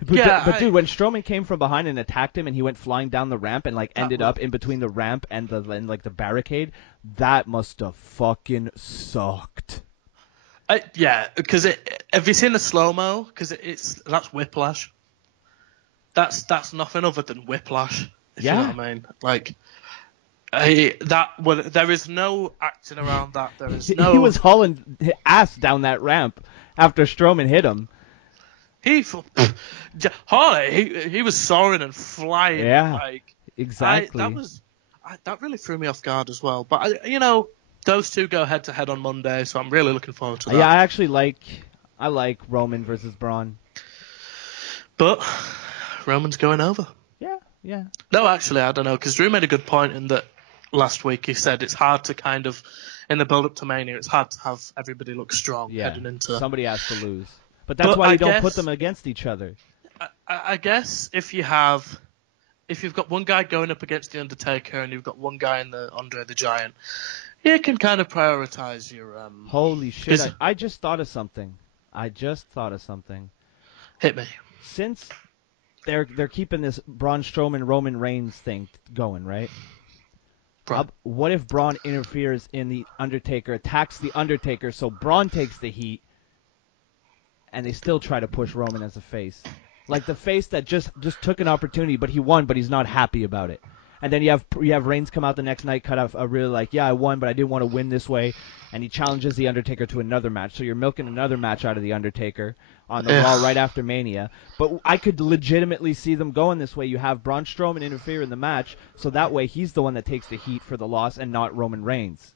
But dude, when Strowman came from behind and attacked him, and he went flying down the ramp and ended up in between the ramp and the barricade, that must have fucking sucked. Yeah, because have you seen the slow-mo? Because that's whiplash. That's nothing other than whiplash. If you know what I mean. Like, there is no acting around that. There is no. He was hauling ass down that ramp after Strowman hit him. He was soaring and flying. Yeah, like, exactly. That really threw me off guard as well. But those two go head to head on Monday, so I'm really looking forward to that. Yeah, I actually like Roman versus Braun. But Roman's going over. Yeah. No, actually, I don't know, because Drew made a good point in that last week. He said it's hard to kind of, in the build-up to Mania, it's hard to have everybody look strong heading into. Somebody has to lose. But that's why you don't put them against each other. I guess if you've got one guy going up against the Undertaker and you've got one guy in the Andre the Giant, you can kind of prioritize your. Holy shit! I just thought of something. Hit me. Since they're keeping this Braun Strowman Roman Reigns thing going, right? What if Braun interferes in the Undertaker, attacks the Undertaker, so Braun takes the heat, and they still try to push Roman as a face, like the face that just took an opportunity, but he won, but he's not happy about it. And then you have Reigns come out the next night, cut off a really like, I won, but I didn't want to win this way, and he challenges the Undertaker to another match. So you're milking another match out of the Undertaker on the Raw right after Mania. But I could legitimately see them going this way. You have Braun Strowman interfere in the match, so that way he's the one that takes the heat for the loss and not Roman Reigns.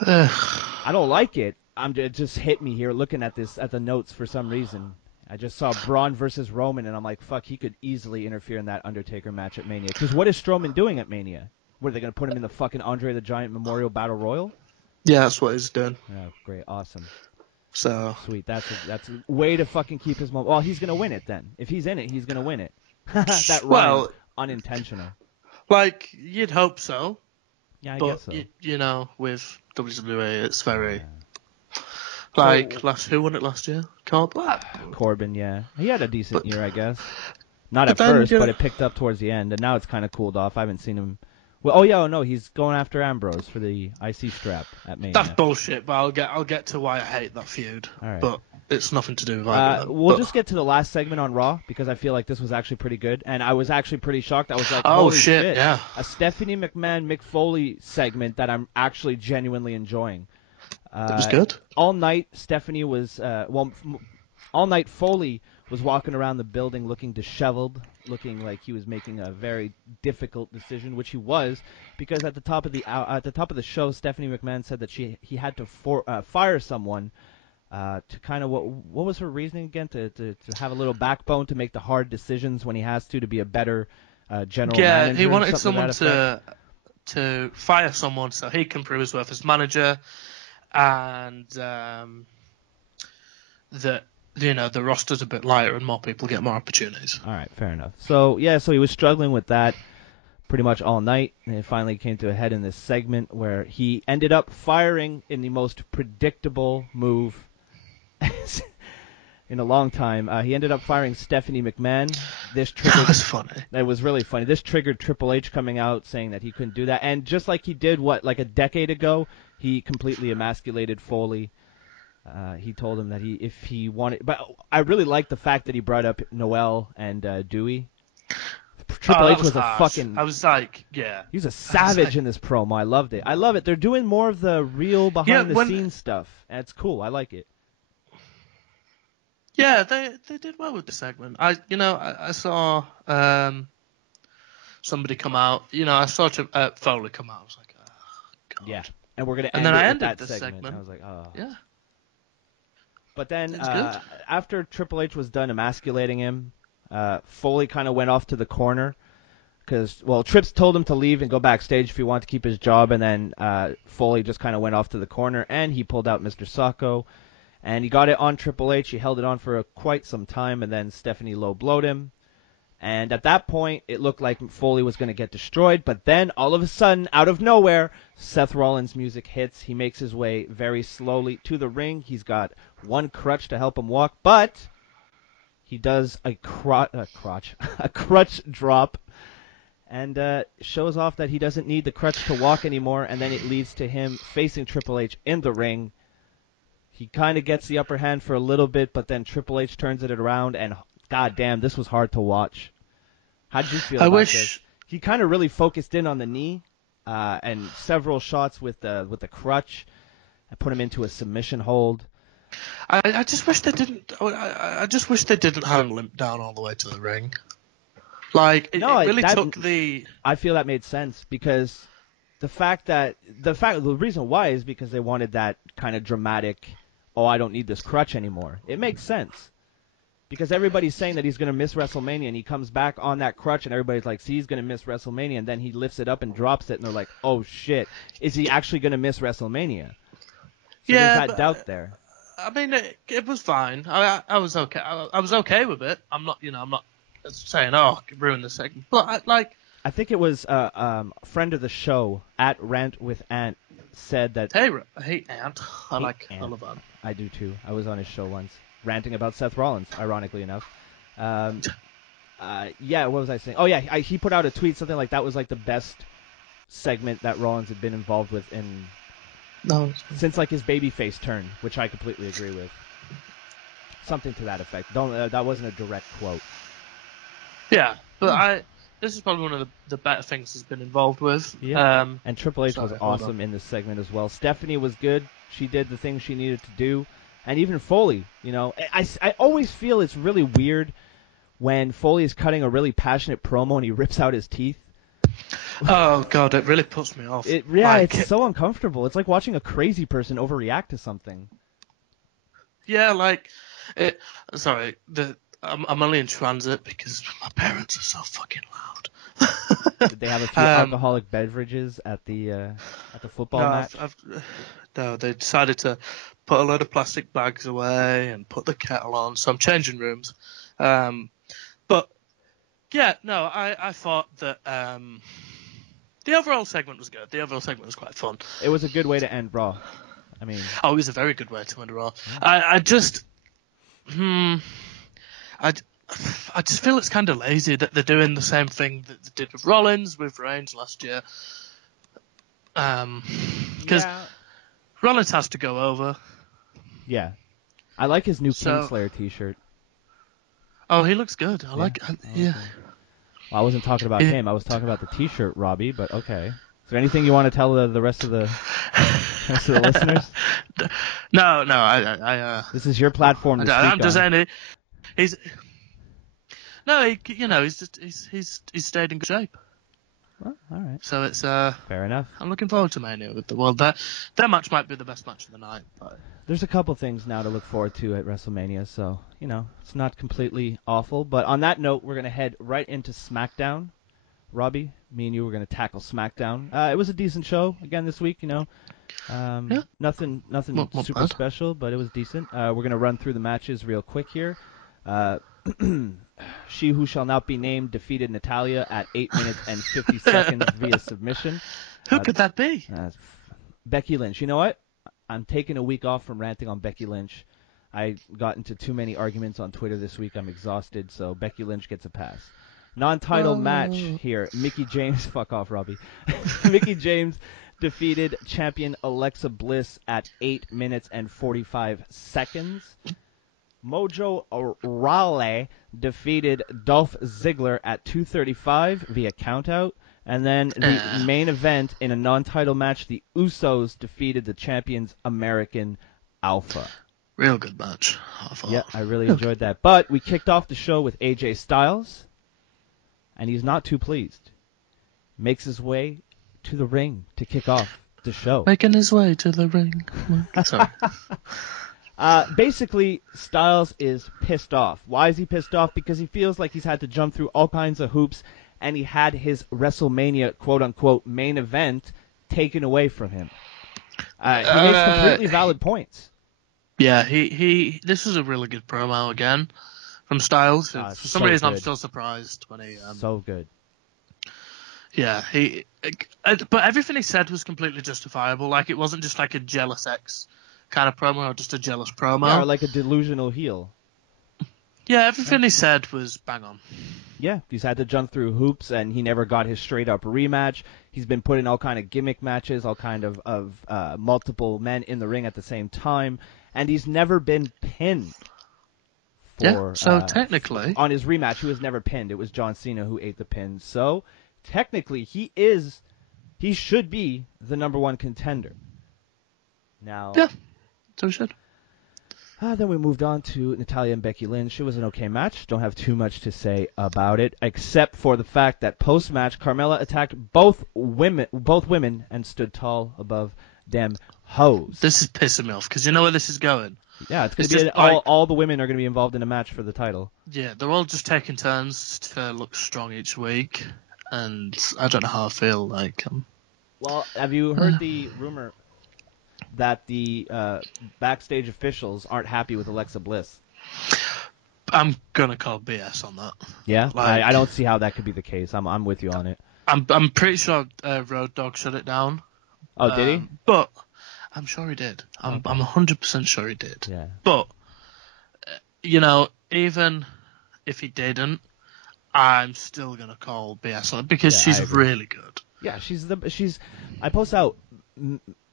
I don't like it. It just hit me here looking at the notes for some reason. I just saw Braun versus Roman, and I'm like, fuck, he could easily interfere in that Undertaker match at Mania. Because what is Strowman doing at Mania? What, are they going to put him in the fucking Andre the Giant Memorial Battle Royal? Yeah, that's what he's doing. Yeah, great, awesome. So sweet, that's a way to fucking keep his moment. Well, he's going to win it then. If he's in it, he's going to win it. That rhyme, unintentional. Like, you'd hope so. Yeah, I guess so. With WWE, it's very... who won it last year? Corbin, yeah. He had a decent year, I guess. Not at first, but it picked up towards the end, and now it's kind of cooled off. I haven't seen him... Well, he's going after Ambrose for the IC strap at Mania. That's bullshit, but I'll get to why I hate that feud. All right. But it's nothing to do with that. We'll just get to the last segment on Raw, because I feel like this was actually pretty good, and I was actually pretty shocked. I was like, holy shit. Yeah. A Stephanie McMahon, Mick Foley segment that I'm actually genuinely enjoying. It was good. All night, Stephanie was... all night, Foley was walking around the building looking disheveled, looking like he was making a very difficult decision, which he was, because at the top of the show, Stephanie McMahon said that he had to fire someone to kind of what was her reasoning again, to have a little backbone to make the hard decisions when he has to be a better general manager. Yeah, he wanted someone to fire someone so he can prove his worth as manager, and that the roster's a bit lighter and more people get more opportunities. All right, fair enough. So he was struggling with that pretty much all night, and it finally came to a head in this segment where he ended up firing in the most predictable move in a long time. He ended up firing Stephanie McMahon. That was funny. That was really funny. This triggered Triple H coming out saying that he couldn't do that, and just like he did like a decade ago, he completely emasculated Foley. He told him that if he wanted, but I really liked the fact that he brought up Noel and Dewey. Triple H was a fucking. I was like, yeah. He was a savage in this promo. I loved it. I love it. They're doing more of the real behind the scenes stuff, and it's cool. I like it. Yeah, they did well with the segment. I saw somebody come out. I saw Foley come out. I was like, oh god. Yeah, and we're gonna. And then I ended that the segment. I was like, oh. Yeah. But then after Triple H was done emasculating him, Foley kind of went off to the corner because, Trips told him to leave and go backstage if he wanted to keep his job, and then Foley just kind of went off to the corner, and he pulled out Mr. Sacco, and he got it on Triple H. He held it on for quite some time, and then Stephanie low-blowed him. And at that point, it looked like Foley was going to get destroyed, but then all of a sudden, out of nowhere, Seth Rollins' music hits. He makes his way very slowly to the ring. He's got one crutch to help him walk, but he does a crutch drop and shows off that he doesn't need the crutch to walk anymore, and then it leads to him facing Triple H in the ring. He kind of gets the upper hand for a little bit, but then Triple H turns it around, and goddamn, this was hard to watch. How did you feel about this? He kind of really focused in on the knee, and several shots with the crutch, and put him into a submission hold. I just wish they didn't. I just wish they didn't have him limp down all the way to the ring. Like it really took the. I feel that made sense because the reason why is because they wanted that kind of dramatic. Oh, I don't need this crutch anymore. It makes sense because everybody's saying that he's going to miss WrestleMania, and he comes back on that crutch, and everybody's like, "See, he's going to miss WrestleMania," and then he lifts it up and drops it, and they're like, "Oh shit, is he actually going to miss WrestleMania?" So there's that doubt there. I mean, it was fine. I was okay. I was okay with it. I'm not saying, oh, ruin the segment. But I think it was a friend of the show at Rant with Ant said that. Hey, I hate Ant. I love Ant. I do too. I was on his show once, ranting about Seth Rollins. Ironically enough. Yeah. What was I saying? Oh yeah, he put out a tweet something like that was like the best segment that Rollins had been involved with since like his babyface turn, which I completely agree with. Something to that effect. That wasn't a direct quote. Yeah, but this is probably one of the better things he's been involved with. Yeah. And Triple H was awesome in this segment as well. Stephanie was good. She did the things she needed to do, and even Foley. I always feel it's really weird when Foley is cutting a really passionate promo and he rips out his teeth. Oh god, it really puts me off. It's so uncomfortable. It's like watching a crazy person overreact to something. Yeah, I'm only in transit because my parents are so fucking loud. Did they have a few alcoholic beverages at the football match? No, they decided to put a load of plastic bags away and put the kettle on, so I'm changing rooms. But yeah, no, I thought that the overall segment was good. The overall segment was quite fun. It was a good way to end Raw. I mean, it was a very good way to end Raw. Yeah. I just feel it's kind of lazy that they're doing the same thing that they did with Rollins, with Reigns last year. Because Rollins has to go over. Yeah. I like his new Kingslayer t-shirt. Oh, he looks good. I like it. Yeah. Well, I wasn't talking about him. I was talking about the t-shirt, Robbie, but okay. Is there anything you want to tell the rest of the listeners? No. This is your platform to speak on. I'm just saying he's stayed in good shape. Well, all right. So it's fair enough. I'm looking forward to Mania with the world. That match might be the best match of the night. But there's a couple things now to look forward to at WrestleMania, so it's not completely awful. But on that note, we're gonna head right into SmackDown. Robbie, me and you were gonna tackle SmackDown. It was a decent show again this week. Nothing super special, but it was decent. We're gonna run through the matches real quick here. She Who Shall Not Be Named defeated Natalya at 8 minutes and 50 seconds via submission. Who could that be? Becky Lynch. You know what? I'm taking a week off from ranting on Becky Lynch. I got into too many arguments on Twitter this week. I'm exhausted, so Becky Lynch gets a pass. Non-title match here. Mickie James. Fuck off, Robbie. Mickie James defeated champion Alexa Bliss at 8 minutes and 45 seconds. Mojo Rawley defeated Dolph Ziggler at 2:35 via countout. And then the main event in a non-title match, the Usos defeated the champions American Alpha. Real good match, I thought. Yeah, I really enjoyed that. But we kicked off the show with AJ Styles, and he's not too pleased. Makes his way to the ring to kick off the show. Making his way to the ring. Sorry. Basically, Styles is pissed off. Why is he pissed off? Because he feels like he's had to jump through all kinds of hoops, and he had his WrestleMania quote-unquote main event taken away from him. He makes completely valid points. Yeah, this was a really good promo again from Styles. For some reason, I'm still surprised when he. So good. Yeah, but everything he said was completely justifiable. Like, it wasn't just like a jealous ex kind of promo, or just a jealous promo. Yeah, or like a delusional heel. Yeah, everything he said was bang on. Yeah, he's had to jump through hoops, and he never got his straight-up rematch. He's been put in all kind of gimmick matches, all kind of multiple men in the ring at the same time, and he's never been pinned. So technically, on his rematch, he was never pinned. It was John Cena who ate the pin. So technically, he should be the number one contender. Now, yeah, so he should. Then we moved on to Natalya and Becky Lynch. It was an okay match. Don't have too much to say about it, except for the fact that post-match, Carmella attacked both women, and stood tall above them hoes. This is pissing me off because you know where this is going. Yeah, it's going to be all the women are going to be involved in a match for the title. Yeah, they're all just taking turns to look strong each week, and I don't know how I feel like. Well, have you heard the rumor that the backstage officials aren't happy with Alexa Bliss? I'm gonna call BS on that. Yeah, like, I don't see how that could be the case. I'm with you on it. I'm pretty sure Road Dogg shut it down. Oh, did he? But I'm sure he did. I'm 100% sure he did. Yeah. But you know, even if he didn't, I'm still gonna call BS on it because she's really good. Yeah, I post out,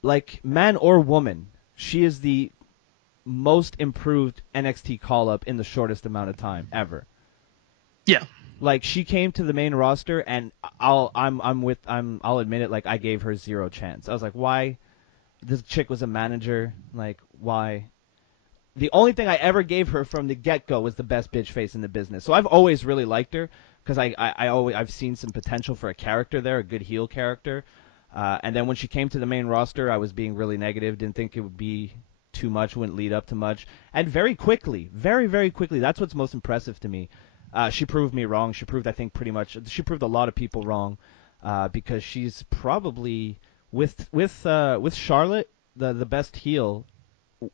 like, man or woman, she is the most improved NXT call-up in the shortest amount of time ever. Yeah. Like, she came to the main roster, and I'll admit it, like, I gave her zero chance. I was like, why? This chick was a manager. Like, why? The only thing I ever gave her from the get-go was the best bitch face in the business. So I've always really liked her because I've seen some potential for a character there, a good heel character. And then when she came to the main roster, I was being really negative. Didn't think it would be too much, wouldn't lead up to much. And very quickly, very, very quickly, that's what's most impressive to me. She proved me wrong. She proved a lot of people wrong because she's probably, with Charlotte, the best heel.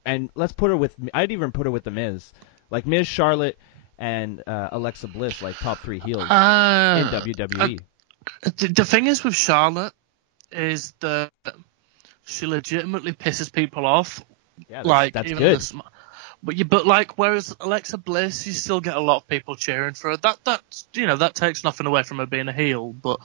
And let's put her I'd even put her with The Miz. Like Miz, Charlotte, and Alexa Bliss, like top 3 heels in WWE. The thing is with Charlotte is that she legitimately pisses people off. Yeah, that's even good. But like, whereas Alexa Bliss, you still get a lot of people cheering for her. That takes nothing away from her being a heel. But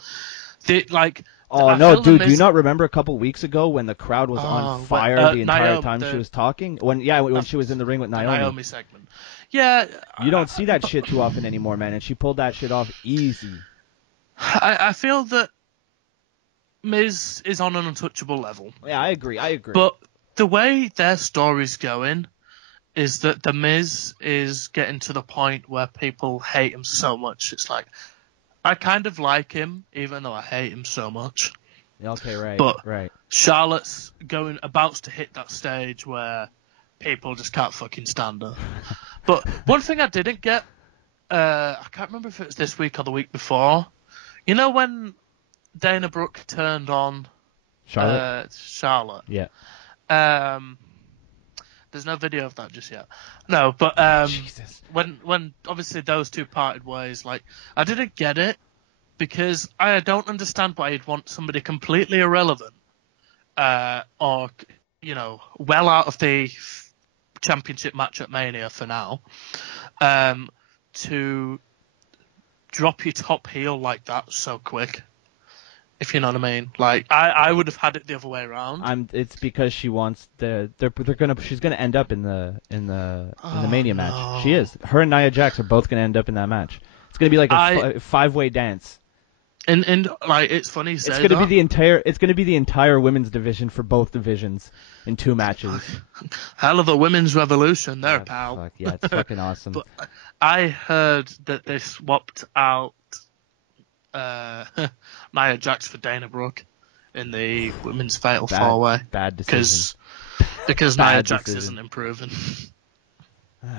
oh no, dude! Do you not remember a couple weeks ago when the crowd was on fire the entire time she was talking? When she was in the ring with Naomi. The Naomi segment. Yeah. You don't see that shit too often anymore, man. And she pulled that shit off easy. I feel that Miz is on an untouchable level. Yeah, I agree. But the way their story's going is that the Miz is getting to the point where people hate him so much. It's like, I kind of like him, even though I hate him so much. Okay, right. But right. Charlotte's about to hit that stage where people just can't fucking stand her. But one thing I didn't get, I can't remember if it was this week or the week before. You know when Dana Brooke turned on Charlotte? Yeah. There's no video of that just yet. No, but Jesus. When obviously those two parted ways, like, I didn't get it because I don't understand why you'd want somebody completely irrelevant or, well out of the championship match at Mania for now to drop your top heel like that so quick. If you know what I mean, like I would have had it the other way around. It's because she wants she's gonna end up in the Mania match. She is. Her and Nia Jax are both gonna end up in that match. It's gonna be like a 5-way dance. And like it's funny you say It's gonna be the entire women's division for both divisions in 2 matches. Hell of a women's revolution there, pal. Yeah, it's fucking awesome. But I heard that they swapped out Nia Jax for Dana Brooke in the women's fatal 4-way. Bad decision. Because Nia Jax isn't improving.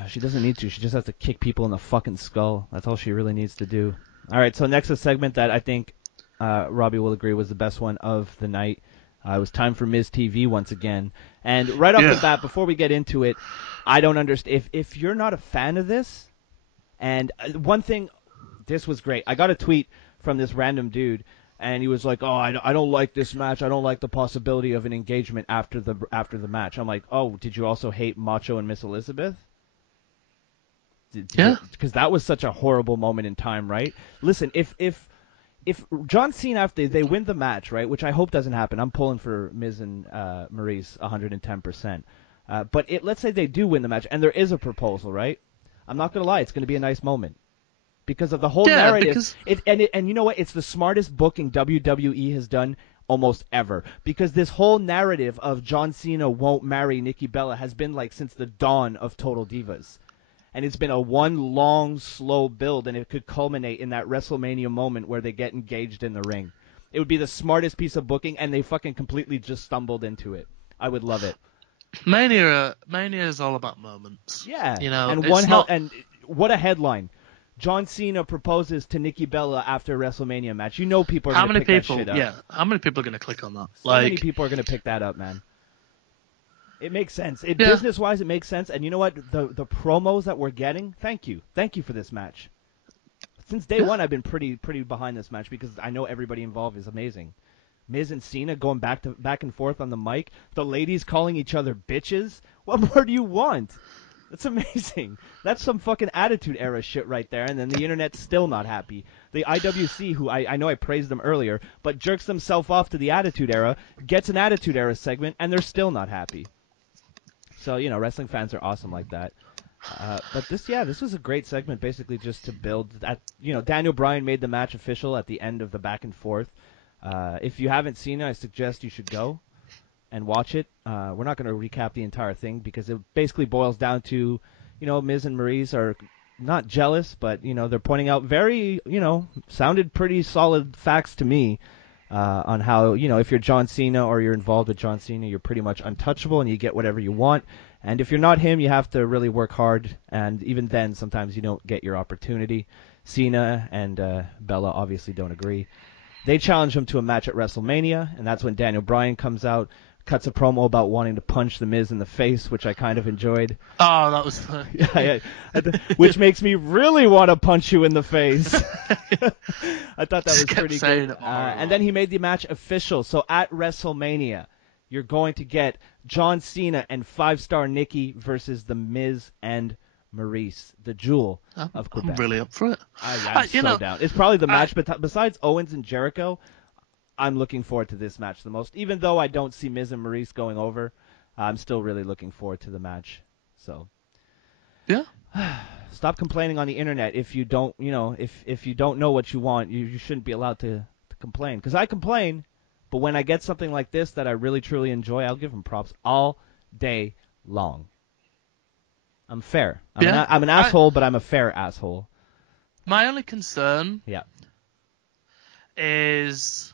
She doesn't need to. She just has to kick people in the fucking skull. That's all she really needs to do. All right, so next a segment that I think Robbie will agree was the best one of the night. It was time for Miz TV once again. And right off the bat, before we get into it, I don't understand. If you're not a fan of this, and one thing, this was great. I got a tweet from this random dude, and he was like, "Oh, I don't like this match. I don't like the possibility of an engagement after the match." I'm like, "Oh, did you also hate Macho and Miss Elizabeth?" Yeah. Because that was such a horrible moment in time, right? Listen, if John Cena, after they win the match, right, which I hope doesn't happen, I'm pulling for Miz and Maurice 110%. But let's say they do win the match, and there is a proposal, right? I'm not going to lie, it's going to be a nice moment. Because of the whole narrative. And you know what? It's the smartest booking WWE has done almost ever. Because this whole narrative of John Cena won't marry Nikki Bella has been like since the dawn of Total Divas. And it's been a one long, slow build, and it could culminate in that WrestleMania moment where they get engaged in the ring. It would be the smartest piece of booking, and they fucking completely just stumbled into it. I would love it. Mania is all about moments. Yeah. You know, and and what a headline. John Cena proposes to Nikki Bella after a WrestleMania match. You know people are going to pick that shit up. Yeah, how many people are going to click on that? So many people are going to pick that up, man. It makes sense. Business-wise, it makes sense. And you know what? The promos that we're getting, thank you. Thank you for this match. Since day one, I've been pretty behind this match because I know everybody involved is amazing. Miz and Cena going back and forth on the mic. The ladies calling each other bitches. What more do you want? That's amazing. That's some fucking Attitude Era shit right there, and then the internet's still not happy. The IWC, who I know I praised them earlier, but jerks themselves off to the Attitude Era, gets an Attitude Era segment, and they're still not happy. So, you know, wrestling fans are awesome like that. But this was a great segment, basically just to build that. You know, Daniel Bryan made the match official at the end of the back and forth. If you haven't seen it, I suggest you should go and watch it. We're not going to recap the entire thing because it basically boils down to, you know, Miz and Maurice are not jealous, but, you know, they're pointing out very, you know, sounded pretty solid facts to me on how, you know, if you're John Cena or you're involved with John Cena, you're pretty much untouchable and you get whatever you want. And if you're not him, you have to really work hard. And even then, sometimes you don't get your opportunity. Cena and Bella obviously don't agree. They challenge him to a match at WrestleMania, and that's when Daniel Bryan comes out, cuts a promo about wanting to punch The Miz in the face, which I kind of enjoyed. Oh, that was fun. Which makes me really want to punch you in the face. I thought that was pretty good. And then he made the match official. So at WrestleMania, you're going to get John Cena and 5-star Nikki versus The Miz and Maurice, the jewel of Quebec. I'm really up for it. I'm so down. It's probably the match, but besides Owens and Jericho, I'm looking forward to this match the most. Even though I don't see Miz and Maurice going over, I'm still really looking forward to the match. So, yeah. Stop complaining on the internet if you don't, you know, if you don't know what you want, you shouldn't be allowed to complain. Because I complain, but when I get something like this that I really truly enjoy, I'll give them props all day long. I'm fair. I'm an asshole, but I'm a fair asshole. My only concern yeah, is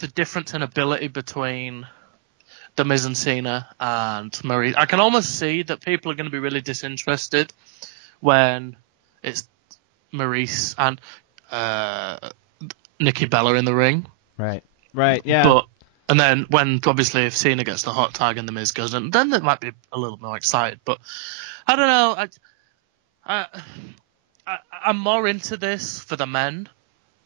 the difference in ability between The Miz and Cena and Maurice. I can almost see that people are going to be really disinterested when it's Maurice and Nikki Bella in the ring. Right, yeah. And then when, obviously, if Cena gets the hot tag and The Miz goes in, then they might be a little more excited. But I don't know. I'm more into this for the men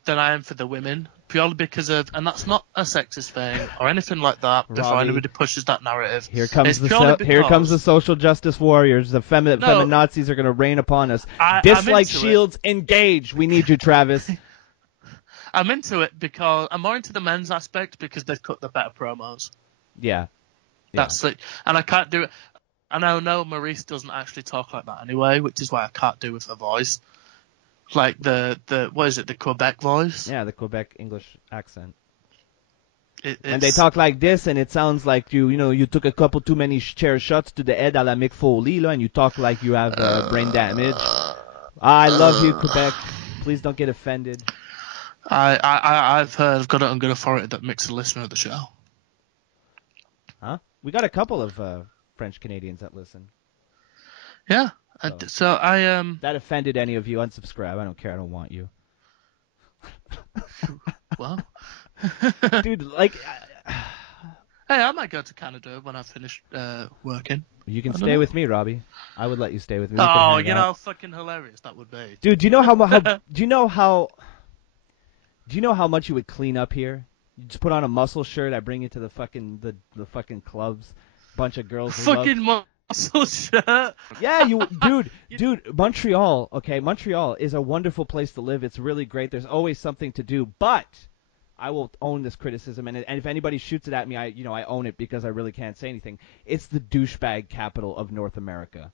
than I am for the women, purely because of, and that's not a sexist thing or anything like that. Robbie, before anybody pushes that narrative, here comes the social justice warriors. The feminazis are going to rain upon us. Dislike Shields, engage. We need you, Travis. I'm into it because I'm more into the men's aspect because they've cut the better promos. Yeah. That's it, and I can't do it. And I know Maurice doesn't actually talk like that anyway, which is why I can't do with her voice. Like the what is it, the Quebec voice? Yeah, the Quebec English accent. And they talk like this, and it sounds like you took a couple too many chair shots to the head a la Mick Foley, and you talk like you have brain damage. I love you, Quebec. Please don't get offended. I've heard, I've got it on good authority that Mick's a listener of the show. Huh? We got a couple of French Canadians that listen. Yeah. So I that offended any of you? Unsubscribe. I don't care. I don't want you. Well, dude, like, hey, I might go to Canada when I finish working. You can stay with me, Robbie. I would let you stay with me. Oh, you know how fucking hilarious that would be. Dude, do you know how much you would clean up here? You just put on a muscle shirt. I bring you to the fucking the fucking clubs. Bunch of girls. muscle shirt. Yeah, dude, Montreal, okay, Montreal is a wonderful place to live. It's really great. There's always something to do, but I will own this criticism, and if anybody shoots it at me, I own it because I really can't say anything. It's the douchebag capital of North America.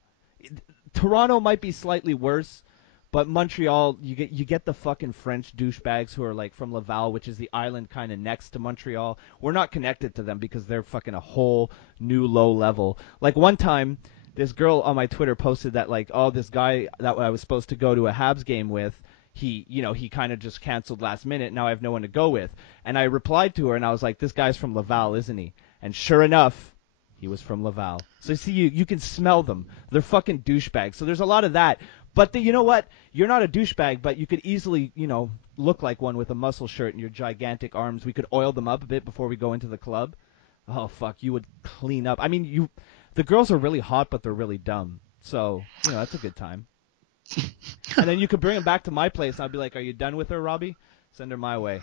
Toronto might be slightly worse, but Montreal, you get the fucking French douchebags who are like from Laval, which is the island kind of next to Montreal. We're not connected to them because they're fucking a whole new low level. Like one time, this girl on my Twitter posted that like, oh, this guy that I was supposed to go to a Habs game with, he kind of just canceled last minute. Now I have no one to go with. And I replied to her and I was like, this guy's from Laval, isn't he? And sure enough, he was from Laval. So see, you can smell them. They're fucking douchebags. So there's a lot of that. But you know what? You're not a douchebag, but you could easily, look like one with a muscle shirt and your gigantic arms. We could oil them up a bit before we go into the club. Oh, fuck, you would clean up. I mean, the girls are really hot, but they're really dumb. So, that's a good time. And then you could bring them back to my place, and I'd be like, are you done with her, Robbie? Send her my way.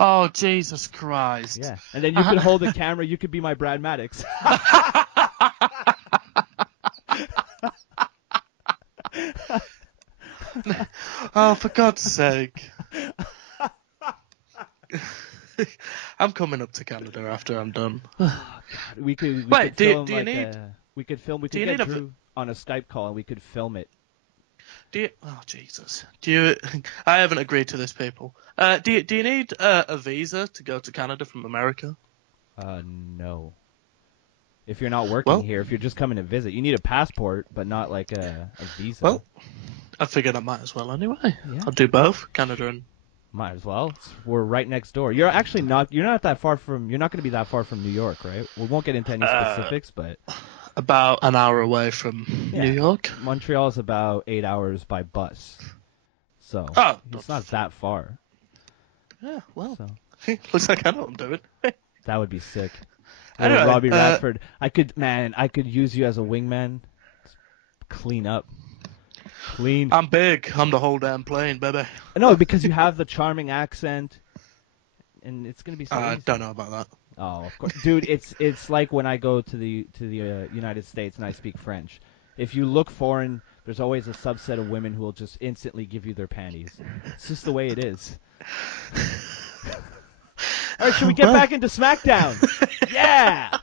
Oh, Jesus Christ. Yeah. And then you could hold the camera. You could be my Brad Maddox. Oh, for God's sake. I'm coming up to Canada after I'm done. Oh, God. We could film We could get Drew on a Skype call and we could film it. Oh, Jesus. I haven't agreed to this, people. Do you need a visa to go to Canada from America? No. If you're not working here, if you're just coming to visit, you need a passport, but not like a visa. Well, I figured I might as well anyway. Yeah. I'll do both, Canada and... Might as well. We're right next door. You're not that far from, you're not going to be that far from New York, right? We won't get into any specifics, but... About an hour away from New York. Montreal is about 8 hours by bus. So, it's not that far. Yeah, well, looks like I know what I'm doing. That would be sick. Anyway, Robbie Radford, I could use you as a wingman. Clean up. Clean. I'm big. I'm the whole damn plane, baby. No, because you have the charming accent, and it's gonna be so I easy. don't know about that. Oh, of course, dude. It's like when I go to the United States and I speak French. If you look foreign, there's always a subset of women who will just instantly give you their panties. It's just the way it is. All right, should we get back into SmackDown? Yeah.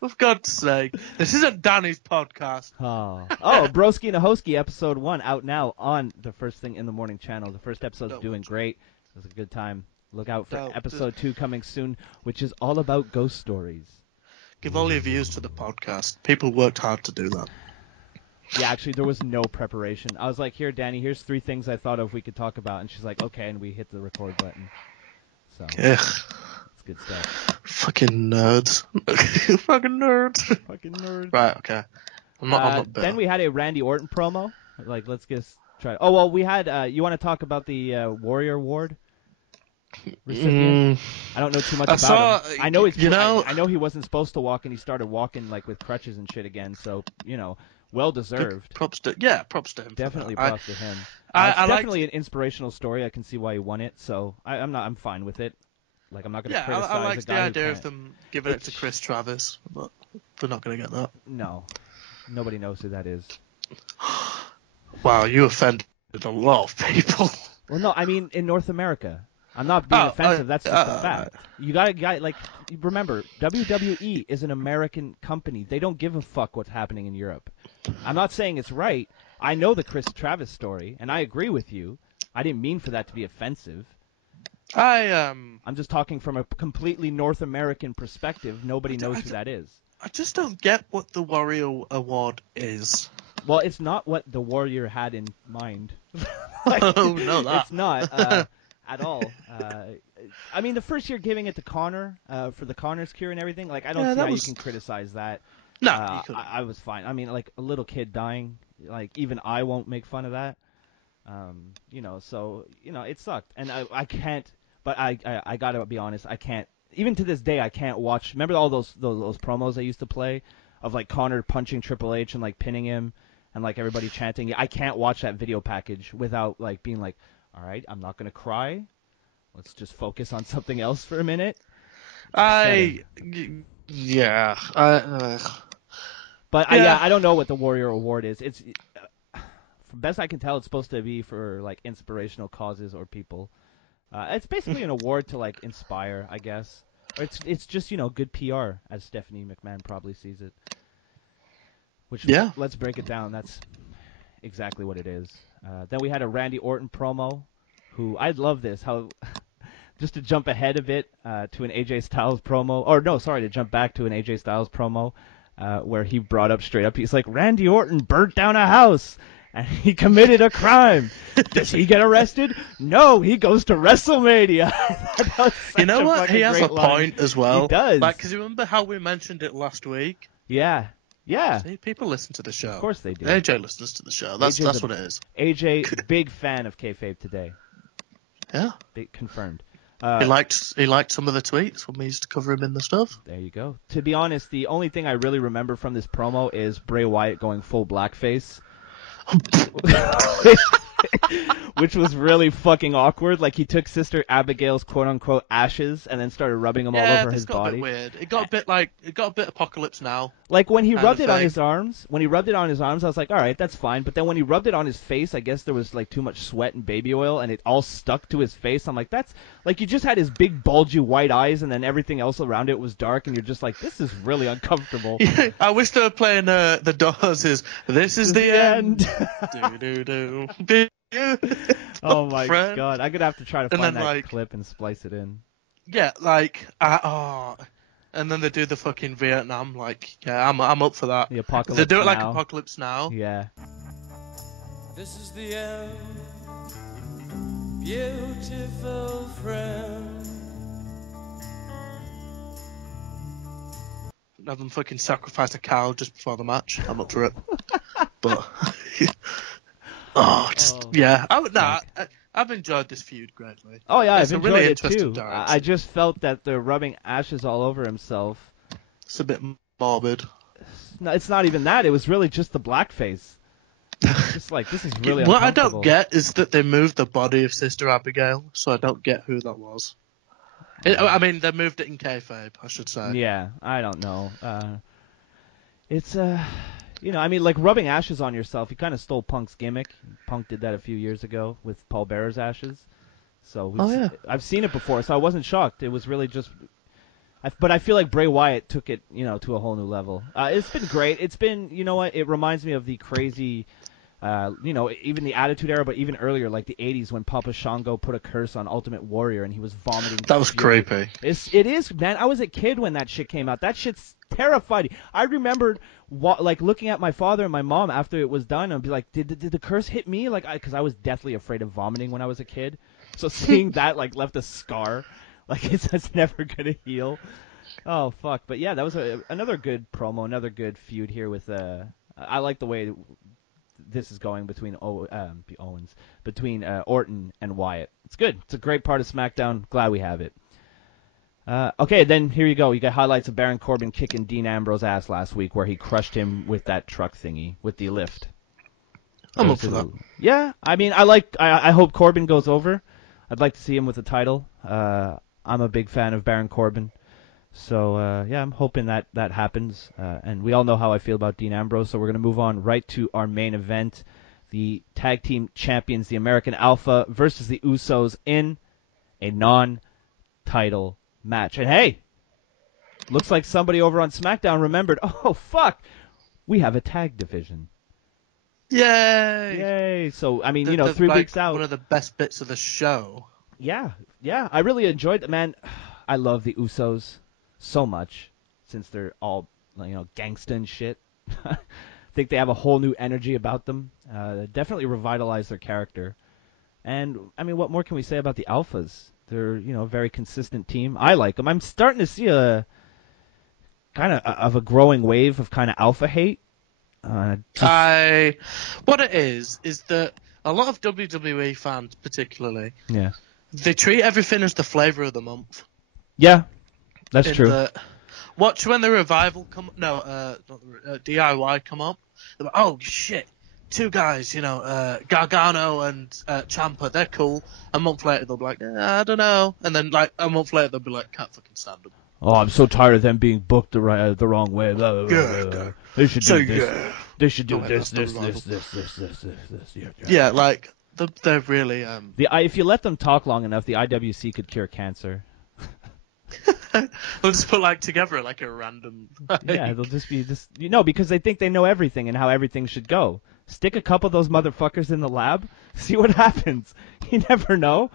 For God's sake, this isn't Danny's podcast. Oh, Broski and Ahoski, episode 1, out now on the First Thing in the Morning channel. The first episode's doing great. It was a good time. Look out for episode 2 coming soon, which is all about ghost stories. Give all your views to the podcast. People worked hard to do that. Yeah, actually, there was no preparation. I was like, here, Danny, here's 3 things I thought of we could talk about. And she's like, okay, and we hit the record button. So, it's good stuff. Fucking nerds. Fucking nerds. Fucking nerds. Right, okay. I'm not then we had a Randy Orton promo. Like, let's just try. Oh, well, we had, you want to talk about the Warrior Award recipient? I don't know too much about him. I know he's, I know he wasn't supposed to walk, and he started walking, like, with crutches and shit again, so, well deserved. Props to him. Definitely props to him. It's definitely an inspirational story. I can see why he won it, so I'm fine with it. Like, I'm not going to criticize I like a guy the who idea can't. of them giving it to Chris Travis, but they're not going to get that. No. Nobody knows who that is. Wow, you offended a lot of people. Well, no, I mean in North America. I'm not being offensive. That's just a fact. You got like, remember, WWE is an American company. They don't give a fuck what's happening in Europe. I'm not saying it's right. I know the Chris Travis story, and I agree with you. I didn't mean for that to be offensive. I'm just talking from a completely North American perspective. Nobody knows who that is. I just don't get what the Warrior Award is. Well, it's not what the Warrior had in mind. No, that. It's not at all. I mean, the first year giving it to Connor for the Connor's cure and everything, like, I don't see how you can criticize that. No, I was fine. I mean, like, a little kid dying, like, even I won't make fun of that. So, it sucked. And I can't, but I gotta be honest, I can't, even to this day, I can't watch, remember all those promos I used to play of, like, Connor punching Triple H and, like, pinning him and, like, everybody chanting? I can't watch that video package without, like, being like, all right, I'm not gonna cry. Let's just focus on something else for a minute. Yeah. But Yeah. I don't know what the Warrior Award is. It's from best I can tell, it's supposed to be for like inspirational causes or people. It's basically an award to like inspire, I guess. Or it's just good PR, as Stephanie McMahon probably sees it. Which let's break it down. That's exactly what it is. Then we had a Randy Orton promo, who I love this. How just to jump ahead a bit to an AJ Styles promo, or no, sorry, to jump back to an AJ Styles promo, where he brought up straight up, he's like, Randy Orton burnt down a house and he committed a crime. Does he get arrested? No, he goes to WrestleMania. You know what? He has a line. Point as well. He does. Like, because you remember how we mentioned it last week? Yeah. See, people listen to the show. Of course they do. AJ listens to the show. That's what it is. AJ, big fan of Kayfabe today. Yeah. Confirmed. He liked some of the tweets when we used to cover him in the stuff. There you go. To be honest, the only thing I really remember from this promo is Bray Wyatt going full blackface. Which was really fucking awkward. Like, he took Sister Abigail's quote-unquote ashes and then started rubbing them all over his body. Yeah, it got a bit weird. It got a bit Apocalypse Now. Like, when he rubbed it on his arms, I was like, all right, that's fine. But then when he rubbed it on his face, I guess there was, like, too much sweat and baby oil, and it all stuck to his face. I'm like, that's... Like, you just had his big, bulgy white eyes, and then everything else around it was dark, and you're just like, this is really uncomfortable. I wish they were playing The Doors' This is the End. Do-do-do. Oh my god! I'm gonna have to try to find that clip and splice it in. Yeah, like and then they do the fucking Vietnam. Like, yeah, I'm up for that. The Apocalypse. They do it like Now. Apocalypse Now. Yeah. This is the end, beautiful friend. Have them fucking sacrifice a cow just before the match. I'm up for it. But. I've enjoyed this feud greatly. Oh yeah, it's I've enjoyed it too. I just felt that the rubbing ashes all over himself. It's a bit morbid. No, it's not even that. It was really just the blackface. Just like, this is really What I uncomfortable. don't get is that they moved the body of Sister Abigail, so I don't get who that was. I mean, they moved it in kayfabe, I should say. Yeah, I don't know. It's I mean, like rubbing ashes on yourself. He kind of stole Punk's gimmick. Punk did that a few years ago with Paul Bearer's ashes. So I've seen it before, so I wasn't shocked. It was really just. But I feel like Bray Wyatt took it, to a whole new level. It's been great. It's been, it reminds me of the crazy, even the Attitude Era, but even earlier, like the 80s when Papa Shango put a curse on Ultimate Warrior and he was vomiting. That was creepy. It is, man. I was a kid when that shit came out. That shit's terrified. I remembered looking at my father and my mom after it was done and be like, did the curse hit me? Like, because I was deathly afraid of vomiting when I was a kid. So seeing that left a scar. Like, it's never gonna heal. Oh fuck! But yeah, that was another good promo, another good feud here with. I like the way this is going between between Orton and Wyatt. It's good. It's a great part of SmackDown. Glad we have it. Okay, then here you go. You got highlights of Baron Corbin kicking Dean Ambrose's ass last week, where he crushed him with that truck thingy with the lift. I'm up for that. Yeah, I mean, I hope Corbin goes over. I'd like to see him with a title. I'm a big fan of Baron Corbin. So, I'm hoping that happens. And we all know how I feel about Dean Ambrose, so we're going to move on right to our main event. The tag team champions, the American Alpha versus the Usos in a non-title match. And hey, looks like somebody over on SmackDown remembered, oh, fuck, we have a tag division. Yay! So, I mean, 3 weeks out. One of the best bits of the show. Yeah, I really enjoyed it, man. I love the Usos so much since they're all, gangsta and shit. I think they have a whole new energy about them. Definitely revitalized their character. And, I mean, what more can we say about the Alphas? They're, a very consistent team. I like them. I'm starting to see a kind of a growing wave of kind of Alpha hate. What it is that a lot of WWE fans, particularly, they treat everything as the flavor of the month. Yeah, that's true. Watch when the revival DIY come up. They're like, oh shit, 2 guys, Gargano and Ciampa, they're cool. A month later they'll be like, I don't know, and then like a month later they'll be like, can't fucking stand them. Oh, I'm so tired of them being booked the wrong way. Blah, blah, blah, blah. They should do this. Yeah. They should do Oh, this. that's the This. Yeah, like they're really If you let them talk long enough, the IWC could cure cancer. They'll just put like together like a random. Yeah, they'll just be because they think they know everything and how everything should go. Stick a couple of those motherfuckers in the lab, see what happens. You never know.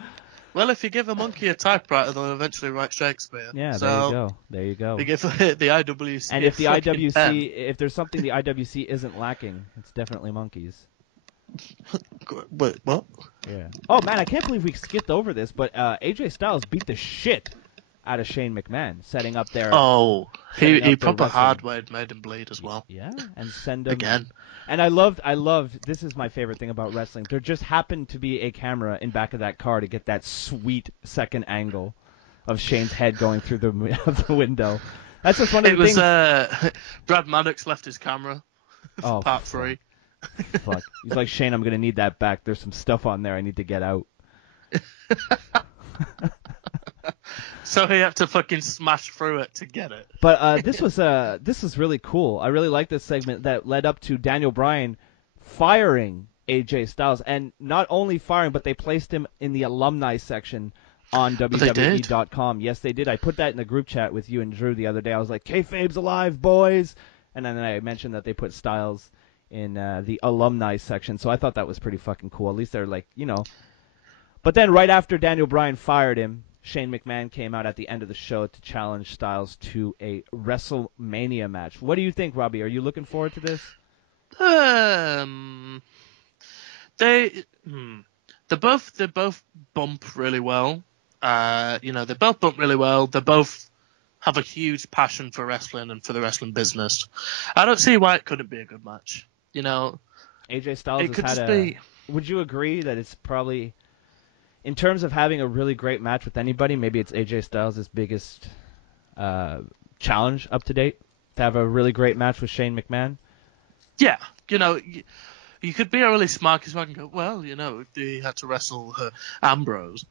Well, if you give a monkey a typewriter, they'll eventually write Shakespeare. Yeah, so there you go. They give the IWC. And if the IWC, pen. if there's something the IWC isn't lacking, it's definitely monkeys. Wait, what? Yeah. Oh man, I can't believe we skipped over this, but AJ Styles beat the shit out of Shane McMahon, setting up their. Oh, he proper wrestling. hard made him bleed as well. Yeah, and send him again. And I loved. This is my favorite thing about wrestling. There just happened to be a camera in back of that car to get that sweet second angle of Shane's head going through the window. That's just one of the things. It was Brad Maddox left his camera. Oh, part 3. Fuck. He's like, Shane, I'm gonna need that back. There's some stuff on there I need to get out. So he had to fucking smash through it to get it. But this was really cool. I really like this segment that led up to Daniel Bryan firing AJ Styles, and not only firing, but they placed him in the alumni section on WWE.com. Yes, they did. I put that in the group chat with you and Drew the other day. I was like, Kayfabe's alive, boys! And then I mentioned that they put Styles in the alumni section, so I thought that was pretty fucking cool. At least they're like, But then right after Daniel Bryan fired him, Shane McMahon came out at the end of the show to challenge Styles to a WrestleMania match. What do you think, Robbie? Are you looking forward to this? They both bump really well. They both bump really well. They both have a huge passion for wrestling and for the wrestling business. I don't see why it couldn't be a good match. AJ Styles it could has just had be. Would you agree that it's probably, in terms of having a really great match with anybody, maybe it's AJ Styles' biggest challenge up to date, to have a really great match with Shane McMahon? Yeah, you could be a really smart and go, well, he had to wrestle Ambrose.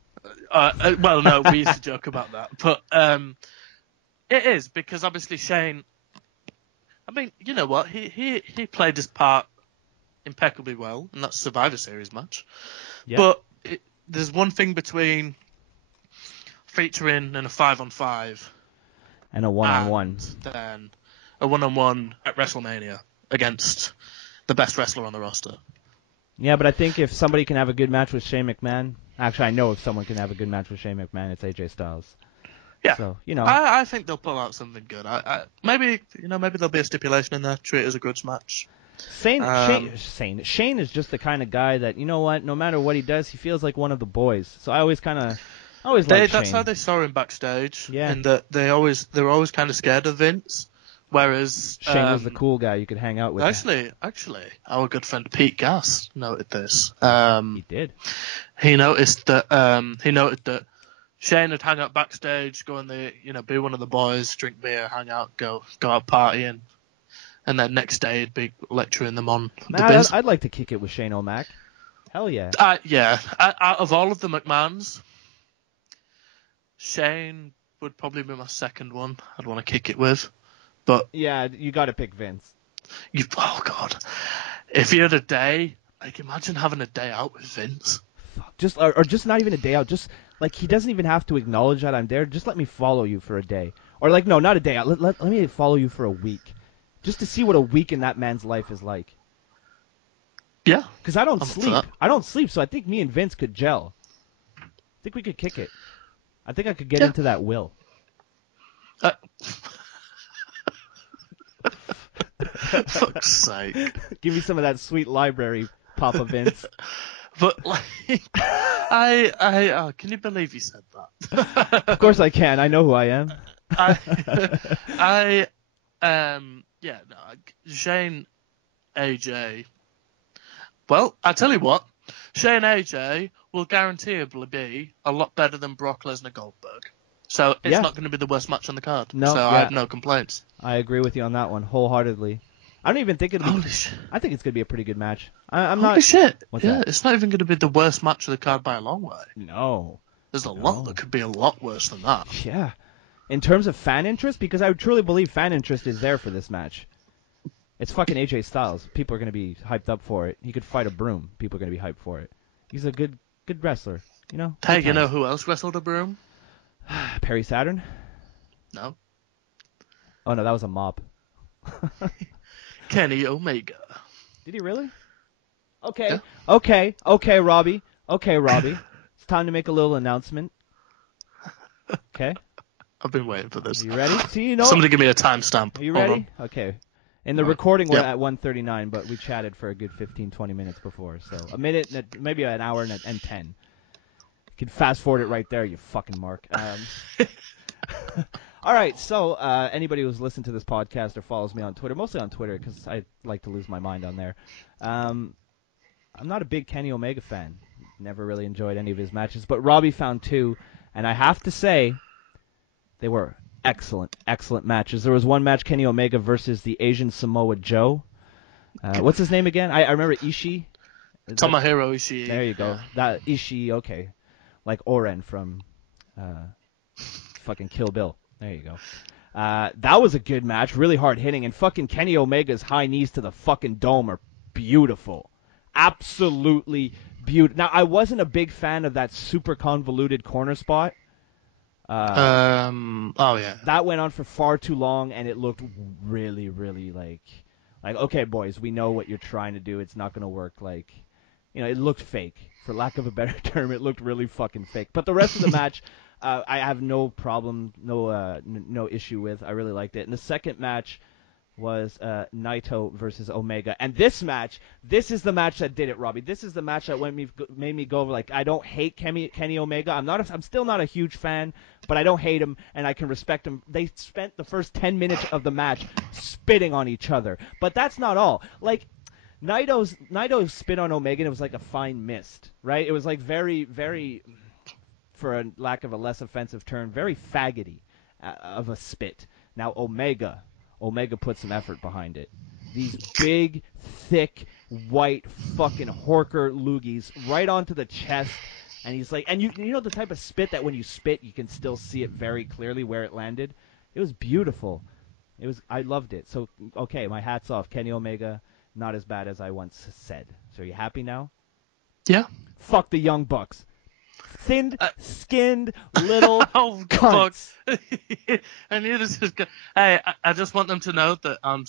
Well, no, we used to joke about that, but it is because obviously Shane. I mean, you know what? He played his part impeccably well in that Survivor Series match. Yeah. But there's one thing between featuring in a 5-on-5 and a 1-on-1, and then a 1-on-1 at WrestleMania against the best wrestler on the roster. Yeah, but I think if somebody can have a good match with Shane McMahon, actually I know if someone can have a good match with Shane McMahon, it's AJ Styles. Yeah, so I think they'll pull out something good. Maybe there'll be a stipulation in there, treat it as a grudge match. Shane is just the kind of guy that, you know what, no matter what he does, he feels like one of the boys. So I always like Shane. That's how they saw him backstage. Yeah. And that they were always kind of scared of Vince, whereas Shane was the cool guy you could hang out with. Actually, our good friend Pete Gass noted this. He did. He noticed that Shane would hang out backstage, go in the, be one of the boys, drink beer, hang out, go out partying, and then next day he'd be lecturing them on the biz. I'd like to kick it with Shane O'Mac. Hell yeah. Yeah. Out of all of the McMahons, Shane would probably be my second one I'd want to kick it with. But yeah, you got to pick Vince. Oh God, if you had a day, imagine having a day out with Vince. Just not even a day out. Just like he doesn't even have to acknowledge that I'm there. Just let me follow you for a day, or no, not a day out. Let me follow you for a week, just to see what a week in that man's life is like. Yeah, because I don't sleep. So I think me and Vince could gel. I think we could kick it. I think I could get into that will. Fuck's sake. Give me some of that sweet library, Papa Vince. But can you believe you said that? Of course I can. I know who I am. Shane, AJ. Well, I tell you what, Shane AJ will guaranteeably be a lot better than Brock Lesnar Goldberg. So it's not going to be the worst match on the card. No, I have no complaints. I agree with you on that one wholeheartedly. I don't even think it'll be. Holy shit. I think it's going to be a pretty good match. Holy shit. What's that? It's not even going to be the worst match of the card by a long way. No. There's a lot that could be a lot worse than that. Yeah. In terms of fan interest, because I truly believe fan interest is there for this match. It's fucking AJ Styles. People are going to be hyped up for it. He could fight a broom. People are going to be hyped for it. He's a good wrestler, you know? Hey, you know who else wrestled a broom? Perry Saturn? No. Oh, no, that was a mop. Kenny Omega. Did he really? Okay. Yeah. Okay, Robbie. It's time to make a little announcement. Okay. I've been waiting for this. Are you ready? See, you know. Somebody give me a timestamp. Are you Hold ready? on. Okay. In the recording, we're Yep. at 1:39, but we chatted for a good 15, 20 minutes before. So a minute, maybe an hour and 10. You can fast forward it right there, you fucking Mark. All right, so anybody who's listened to this podcast or follows me on Twitter, mostly on Twitter because I like to lose my mind on there. I'm not a big Kenny Omega fan. Never really enjoyed any of his matches, but Robbie found two, and I have to say they were excellent matches. There was one match, Kenny Omega versus the Asian Samoa Joe. What's his name again? I remember Ishii. Tomohiro Ishii. There you go. Yeah. That Ishii, okay. Like Oren from fucking Kill Bill. There you go. That was a good match, really hard hitting, and fucking Kenny Omega's high knees to the fucking dome are beautiful. Absolutely beautiful. Now, I wasn't a big fan of that super convoluted corner spot. Oh yeah. That went on for far too long, and it looked really, really like, okay, boys, we know what you're trying to do. It's not going to work. Like, it looked fake. For lack of a better term, it looked really fucking fake. But the rest of the match, I have no problem, no issue with. I really liked it. And the second match was Naito versus Omega. And this is the match that did it, Robbie. This is the match that made me go like, I don't hate Kenny Omega. I'm still not a huge fan, but I don't hate him, and I can respect him. They spent the first 10 minutes of the match spitting on each other. But that's not all. Like, Naito's spit on Omega, and it was like a fine mist, right? It was like very, very, for a lack of a less offensive term, very faggoty of a spit. Now Omega put some effort behind it. These big, thick, white fucking Horker loogies right onto the chest, and he's like, and you know the type of spit that when you spit you can still see it very clearly where it landed. It was beautiful. I loved it. So okay, my hat's off, Kenny Omega. Not as bad as I once said. So are you happy now? Yeah. Fuck the Young Bucks. Thin-skinned little oh, cunts. I knew this was good. Hey, I just want them to know that I'm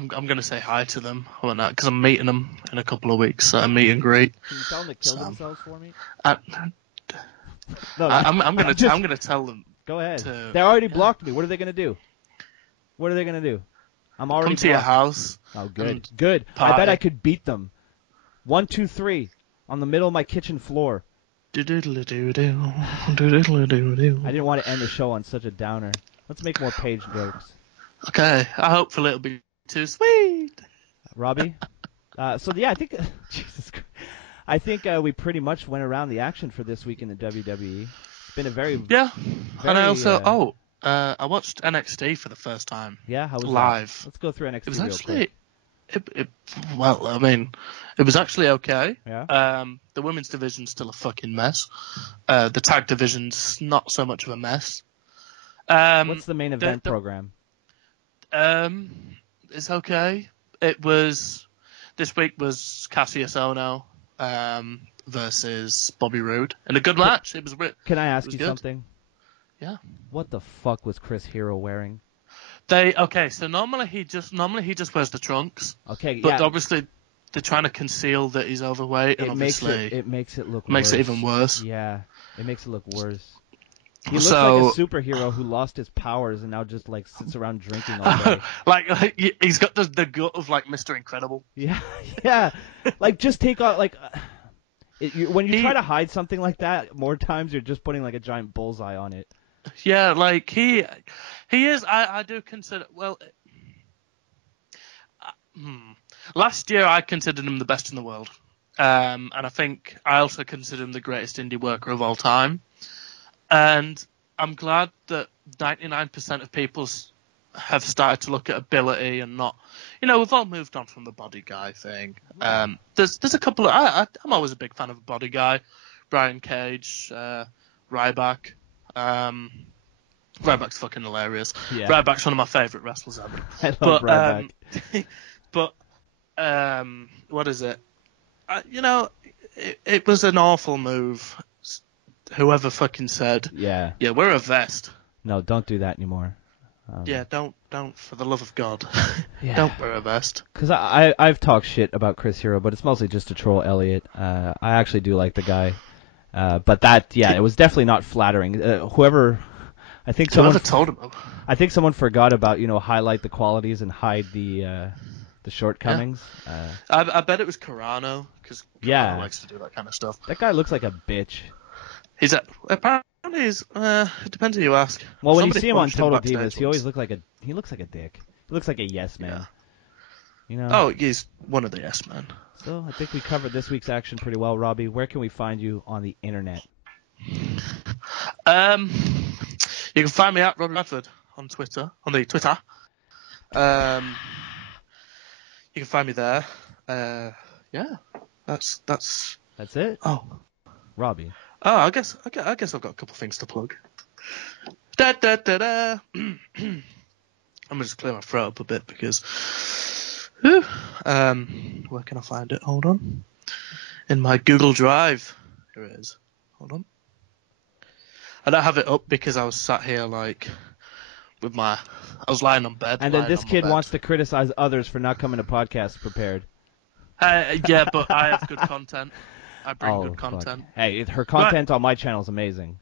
gonna say hi to them or not because I'm meeting them in a couple of weeks. So I'm meet and greet. Can you tell them to kill themselves for me? I'm gonna tell them. Go ahead. They already blocked me. What are they gonna do? I'm already come to your house. Oh, good. I bet I could beat them. 1, 2, 3 on the middle of my kitchen floor. I didn't want to end the show on such a downer. Let's make more Paige jokes. Okay, hopefully it'll be too sweet. Robbie? So yeah, I think Jesus Christ. I think we pretty much went around the action for this week in the WWE. It's been a very and I also I watched NXT for the first time. Yeah, how was live? That? Let's go through NXT. It was real actually, quick. it was actually okay. Yeah. The women's division's still a fucking mess. The tag division's not so much of a mess. What's the main event program? It's okay. This week was Cassius Ohno versus Bobby Roode in a good match. It was. Can I ask you something? Yeah. What the fuck was Chris Hero wearing? So normally he just wears the trunks. Okay, but obviously they're trying to conceal that he's overweight, and obviously it makes it look makes it even worse. Yeah, it makes it look worse. He looks like a superhero who lost his powers and now just like sits around drinking all day. like he's got the gut of like Mr. Incredible. Yeah. Like just take off when you try to hide something like that, more times you're just putting like a giant bullseye on it. Yeah, like he is. I do consider. Well, last year I considered him the best in the world, and I think I also consider him the greatest indie worker of all time. And I'm glad that 99% of people have started to look at ability and not. We've all moved on from the body guy thing. There's a couple of. I'm always a big fan of a body guy. Brian Cage. Ryback. Ryback's fucking hilarious. Yeah. Ryback's one of my favourite wrestlers ever. I love Ryback. But what is it? It was an awful move. Whoever fucking said, yeah, wear a vest. No, don't do that anymore. Yeah, don't, for the love of God. Don't wear a vest. Because I've talked shit about Chris Hero, but it's mostly just to troll Elliot. I actually do like the guy. But that, it was definitely not flattering. Whoever told him. I think someone forgot about, highlight the qualities and hide the shortcomings. Yeah. I bet it was Carano, because Carano likes to do that kind of stuff. That guy looks like a bitch. Apparently he's, it depends who you ask. Well, when you see him on Total Divas, he always looks like a dick. He looks like a yes man. Oh, he's one of the yes men. So I think we covered this week's action pretty well, Robbie. Where can we find you on the internet? You can find me at Robbie Radford on Twitter. You can find me there. That's it. Oh, Robbie. Oh, I guess I've got a couple of things to plug. I'm gonna just clear my throat up a bit because. Where can I find it? Hold on. In my Google Drive. Here it is. Hold on. I don't have it up because I was sat here I was lying on bed. And then this kid wants to criticize others for not coming to podcasts prepared. Yeah, but I have good content. I bring good content. Fuck. Hey, her content on my channel is amazing.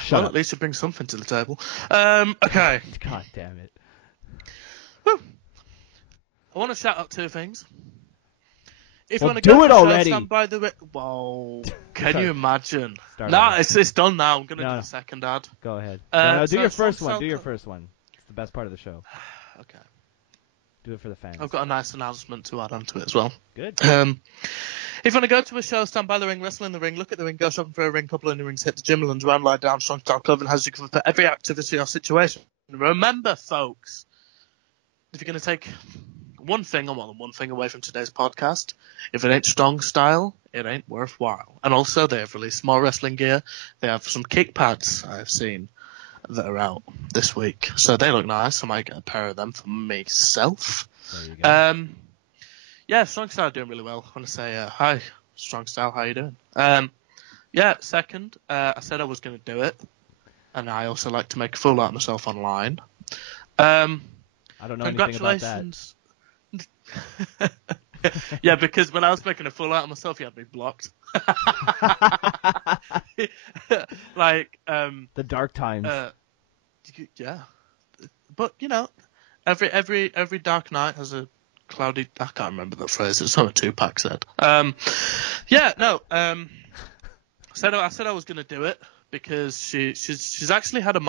Shut up. At least you bring something to the table. Okay. God damn it. Woo. I want to shout out two things. If well, you want to do go it already. Stand by the whoa, can you imagine? It's done now. I'm going to do the second ad. Go ahead. Do your first one. Do your first one. It's the best part of the show. Okay. Do it for the fans. I've got a nice announcement to add onto it as well. Good. If you want to go to a show, stand by the ring, wrestle in the ring, look at the ring, go shopping for a ring, couple in the rings, hit the gym, lunge around, lie down, strong style clothing has you covered for every activity or situation. Remember, folks, if you're going to take one thing or more than one thing away from today's podcast, if it ain't strong style, it ain't worthwhile. And also, they have released more wrestling gear. They have some kick pads I've seen that are out this week. So they look nice. I might get a pair of them for myself. There you go. Yeah, Strong Style doing really well. I want to say, hi, Strong Style, how you doing? Second, I said I was going to do it. And I also like to make a fool out of myself online. I don't know anything about that. Yeah, because when I was making a fool out of myself, you had me blocked. The dark times. Yeah, but every dark night has a cloudy. I can't remember that phrase. It's something Tupac said. I said I was going to do it because she's actually had a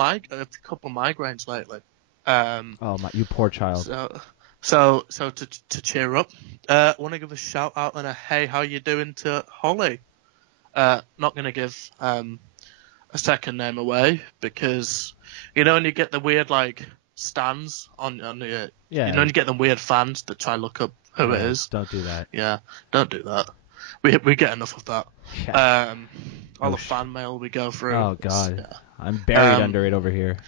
couple migraines lately. You poor child. So to cheer up, I want to give a shout out and a hey, how you doing to Holly. Not going to give a second name away because when you get the weird stands on the when you get them weird fans that try to look up who it is. Don't do that. Yeah, don't do that. We get enough of that. Yeah. All the fan mail we go through. Oh God, I'm buried under it over here.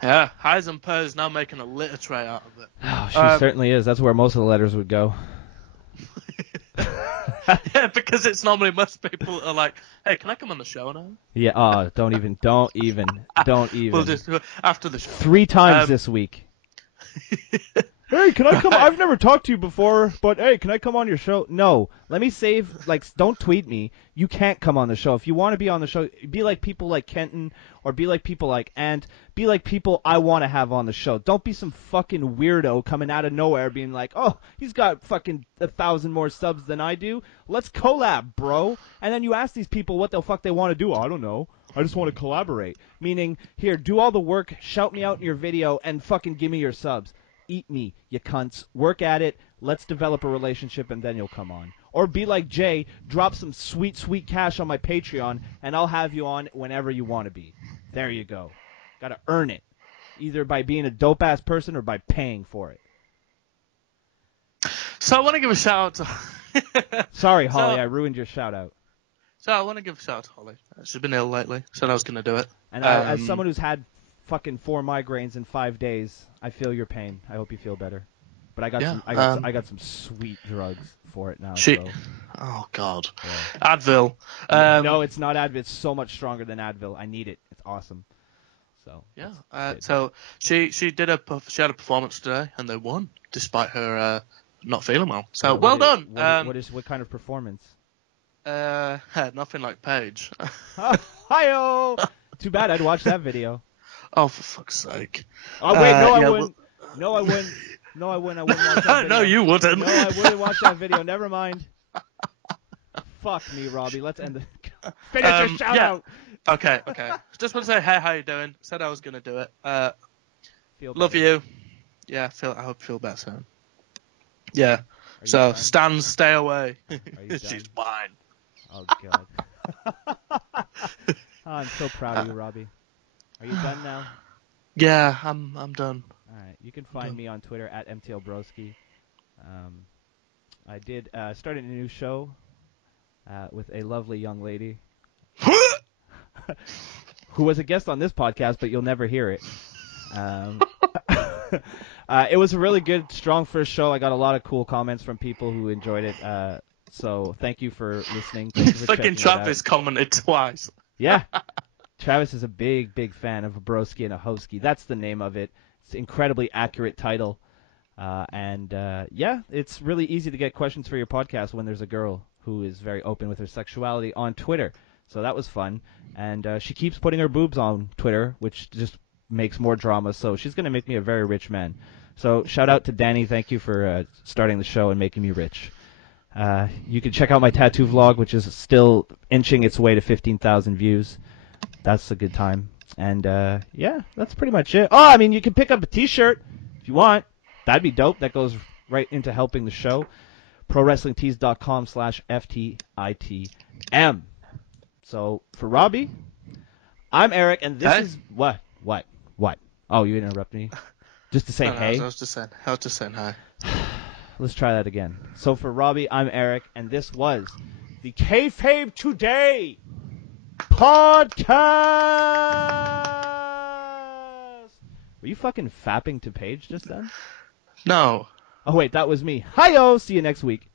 Yeah, Heisenberg is now making a litter tray out of it. Oh, she certainly is. That's where most of the letters would go. Yeah, because it's normally most people are like, "Hey, can I come on the show now?" Yeah. Don't even. We'll just after the show. 3 times this week. Hey, can I come? I've never talked to you before, but hey, can I come on your show? No. Let me save. Don't tweet me. You can't come on the show. If you want to be on the show, be like people like Kenton, or be like people like Ant. Be like people I want to have on the show. Don't be some fucking weirdo coming out of nowhere being like, oh, he's got fucking 1,000 more subs than I do. Let's collab, bro. And then you ask these people what the fuck they want to do. I don't know. I just want to collaborate. Meaning, here, do all the work, shout me out in your video, and fucking give me your subs. Eat me, you cunts. Work at it. Let's develop a relationship, and then you'll come on. Or be like Jay, drop some sweet, sweet cash on my Patreon, and I'll have you on whenever you want to be. There you go. Got to earn it, either by being a dope-ass person or by paying for it. So I want to give a shout-out to... Sorry, Holly, I ruined your shout-out. So I want to give a shout out to Holly. She's been ill lately. Said I was going to do it. And as someone who's had fucking 4 migraines in 5 days, I feel your pain. I hope you feel better. But I got some sweet drugs for it now. Oh God. Yeah. Advil. No, it's not Advil. It's so much stronger than Advil. I need it. It's awesome. So yeah. So she had a performance today, and they won despite her not feeling well. So well done. What kind of performance? Nothing like Paige. Hi-yo! Too bad. I'd watch that video. Oh, for fuck's sake. Oh wait, I wouldn't. No, I wouldn't. No, I wouldn't. I wouldn't watch that video. No, you wouldn't. No, I wouldn't watch that video. Never mind. Fuck me, Robbie. Let's end the... Finish your shout out. Okay. Just want to say, hey, how you doing? Said I was going to do it. Love better. you. Yeah, I hope you feel better soon. Yeah. So, Stan, stay away. She's mine. Oh, God. I'm so proud of you, Robbie. Are you done now? Yeah, I'm done. All right. You can find me on Twitter at MTLBroski. I did started a new show with a lovely young lady who was a guest on this podcast, but you'll never hear it. It was a really good, strong first show. I got a lot of cool comments from people who enjoyed it. So thank you for listening. Thank you for Fucking Travis commented twice. Yeah. Travis is a big, big fan of a broski and a hoski. That's the name of it. It's an incredibly accurate title. Yeah, it's really easy to get questions for your podcast when there's a girl who is very open with her sexuality on Twitter. So that was fun. And she keeps putting her boobs on Twitter, which just makes more drama. So she's going to make me a very rich man. So shout out to Danny. Thank you for starting the show and making me rich. You can check out my tattoo vlog, which is still inching its way to 15,000 views. That's a good time. And, yeah, that's pretty much it. Oh, I mean, you can pick up a t-shirt if you want. That'd be dope. That goes right into helping the show. ProWrestlingTees.com/FTITM. So, for Robbie, I'm Eric, and this is... What? Oh, you interrupted me? Just to say hey? I was just saying hi. Let's try that again. So, for Robbie, I'm Eric, and this was the Kayfabe Today podcast. Were you fucking fapping to Paige just then? No. Oh, wait, that was me. Hi-yo! See you next week.